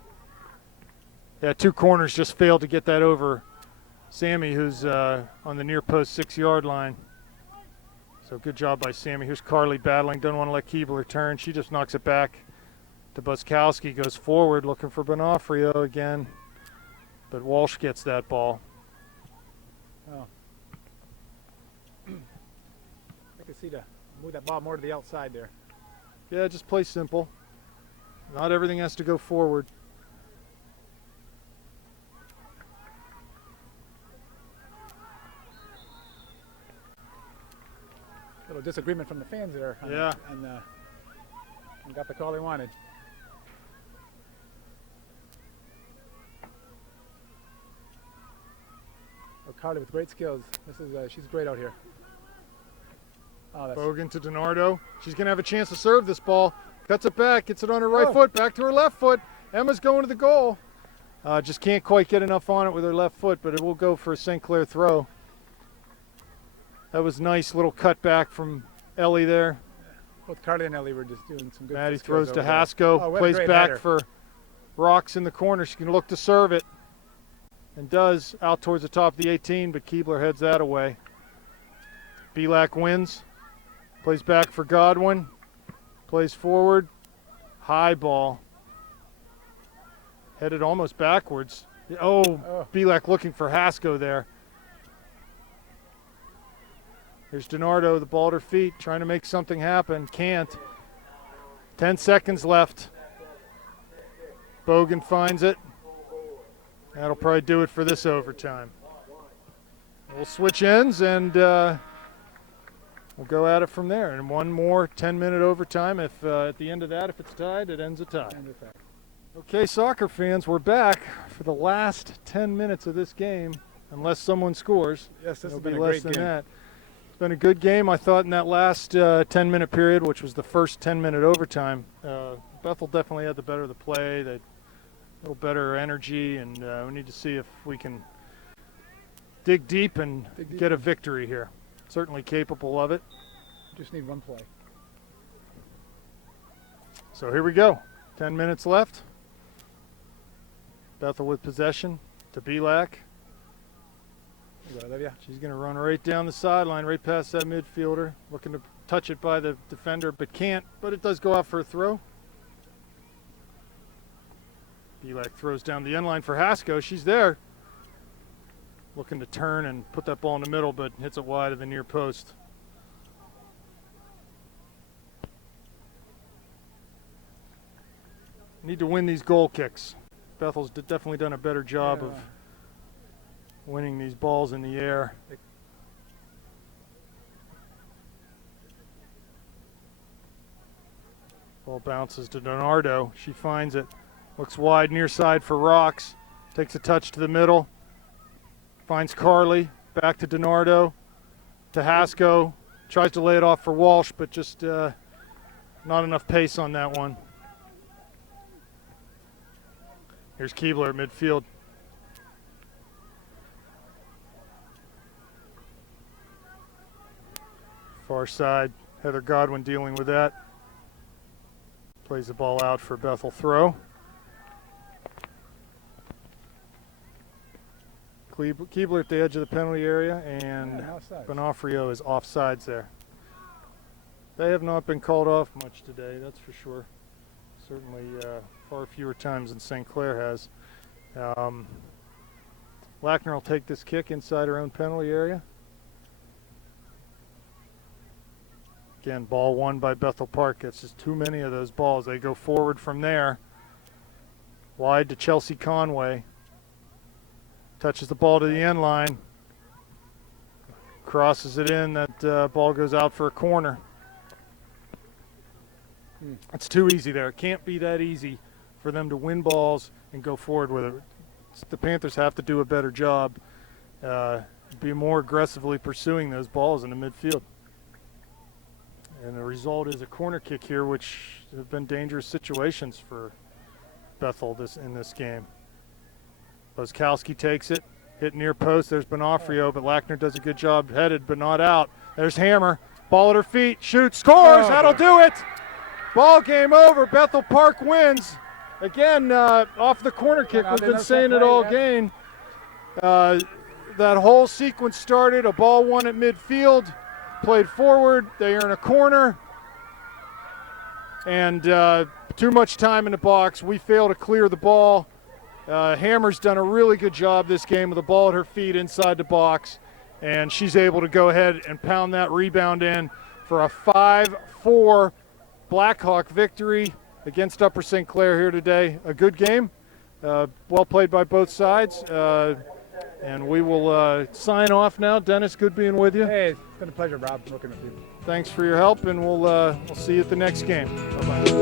Yeah, two corners just failed to get that over Sammy, who's on the near post 6-yard line. So good job by Sammy. Here's Carly battling. Doesn't want to let Keebler turn. She just knocks it back to Buskowski. Goes forward looking for Bonafrio again. But Walsh gets that ball. Oh. I can see to move that ball more to the outside there. Yeah, just play simple. Not everything has to go forward. Little disagreement from the fans there. Yeah. And got the call they wanted. Oh, Carly with great skills. This is she's great out here. Oh, that's Bogan to DiNardo. She's going to have a chance to serve this ball. Cuts it back, gets it on her right foot, back to her left foot. Emma's going to the goal. Just can't quite get enough on it with her left foot, but it will go for a St. Clair throw. That was nice little cut back from Ellie there. both Carly and Ellie were just doing some good. Maddie throws to Hasko, plays back for Rocks in the corner. She can look to serve it, and does out towards the top of the 18, but Keebler heads that away. Belak wins, plays back for Godwin, plays forward, high ball, headed almost backwards. Belak looking for Hasko there. Here's DiNardo, the ball at her feet, trying to make something happen. Can't. 10 seconds left. Bogan finds it. That'll probably do it for this overtime. we'll switch ends and we'll go at it from there. And one more 10-minute overtime. If at the end of that, if it's tied, it ends a tie. Okay, soccer fans, we're back for the last 10 minutes of this game, unless someone scores. Yes, this has It'll been be a less great than game. that. It's been a good game. I thought in that last 10-minute period, which was the first 10-minute overtime, Bethel definitely had the better of the play. They had a little better energy, and we need to see if we can dig deep and get a victory here. Certainly capable of it. Just need one play. So here we go. 10 minutes left. Bethel with possession to Belak. She's going to run right down the sideline, right past that midfielder. Looking to touch it by the defender, but can't. But it does go out for a throw. Belak throws down the end line for Hasko. She's there. Looking to turn and put that ball in the middle, but hits it wide of the near post. Need to win these goal kicks. Bethel's definitely done a better job of winning these balls in the air. Ball bounces to Donardo. She finds it. Looks wide near side for Rocks. Takes a touch to the middle. Finds Carly. Back to Donardo. To Hasko. Tries to lay it off for Walsh, but just not enough pace on that one. Here's Keebler at midfield. Far side, Heather Godwin dealing with that. Plays the ball out for Bethel throw. Keebler at the edge of the penalty area, and Bonafrio is offsides there. They have not been called off much today, that's for sure. Certainly far fewer times than St. Clair has. Lackner will take this kick inside her own penalty area. Again, ball won by Bethel Park. It's just too many of those balls. They go forward from there. Wide to Chelsea Conway. Touches the ball to the end line. Crosses it in. That ball goes out for a corner. It's too easy there. It can't be that easy for them to win balls and go forward with it. The Panthers have to do a better job, be more aggressively pursuing those balls in the midfield. And the result is a corner kick here, which have been dangerous situations for Bethel in this game. Boskowski takes it, hit near post. There's Bonafrio, but Lackner does a good job headed, but not out. There's Hammer, ball at her feet, shoots, scores. That'll do it. Ball game over. Bethel Park wins. Again, off the corner kick. We've been saying it all game. That whole sequence started. A ball won at midfield. Played forward. They earn a corner. And too much time in the box. We fail to clear the ball. Hammer's done a really good job this game with the ball at her feet inside the box. And she's able to go ahead and pound that rebound in for a 5-4 Blackhawk victory against Upper St. Clair here today. A good game, well played by both sides, and we will sign off now. Dennis, good being with you. Hey, it's been a pleasure, Rob, working with you. Thanks for your help, and we'll see you at the next game. Bye-bye.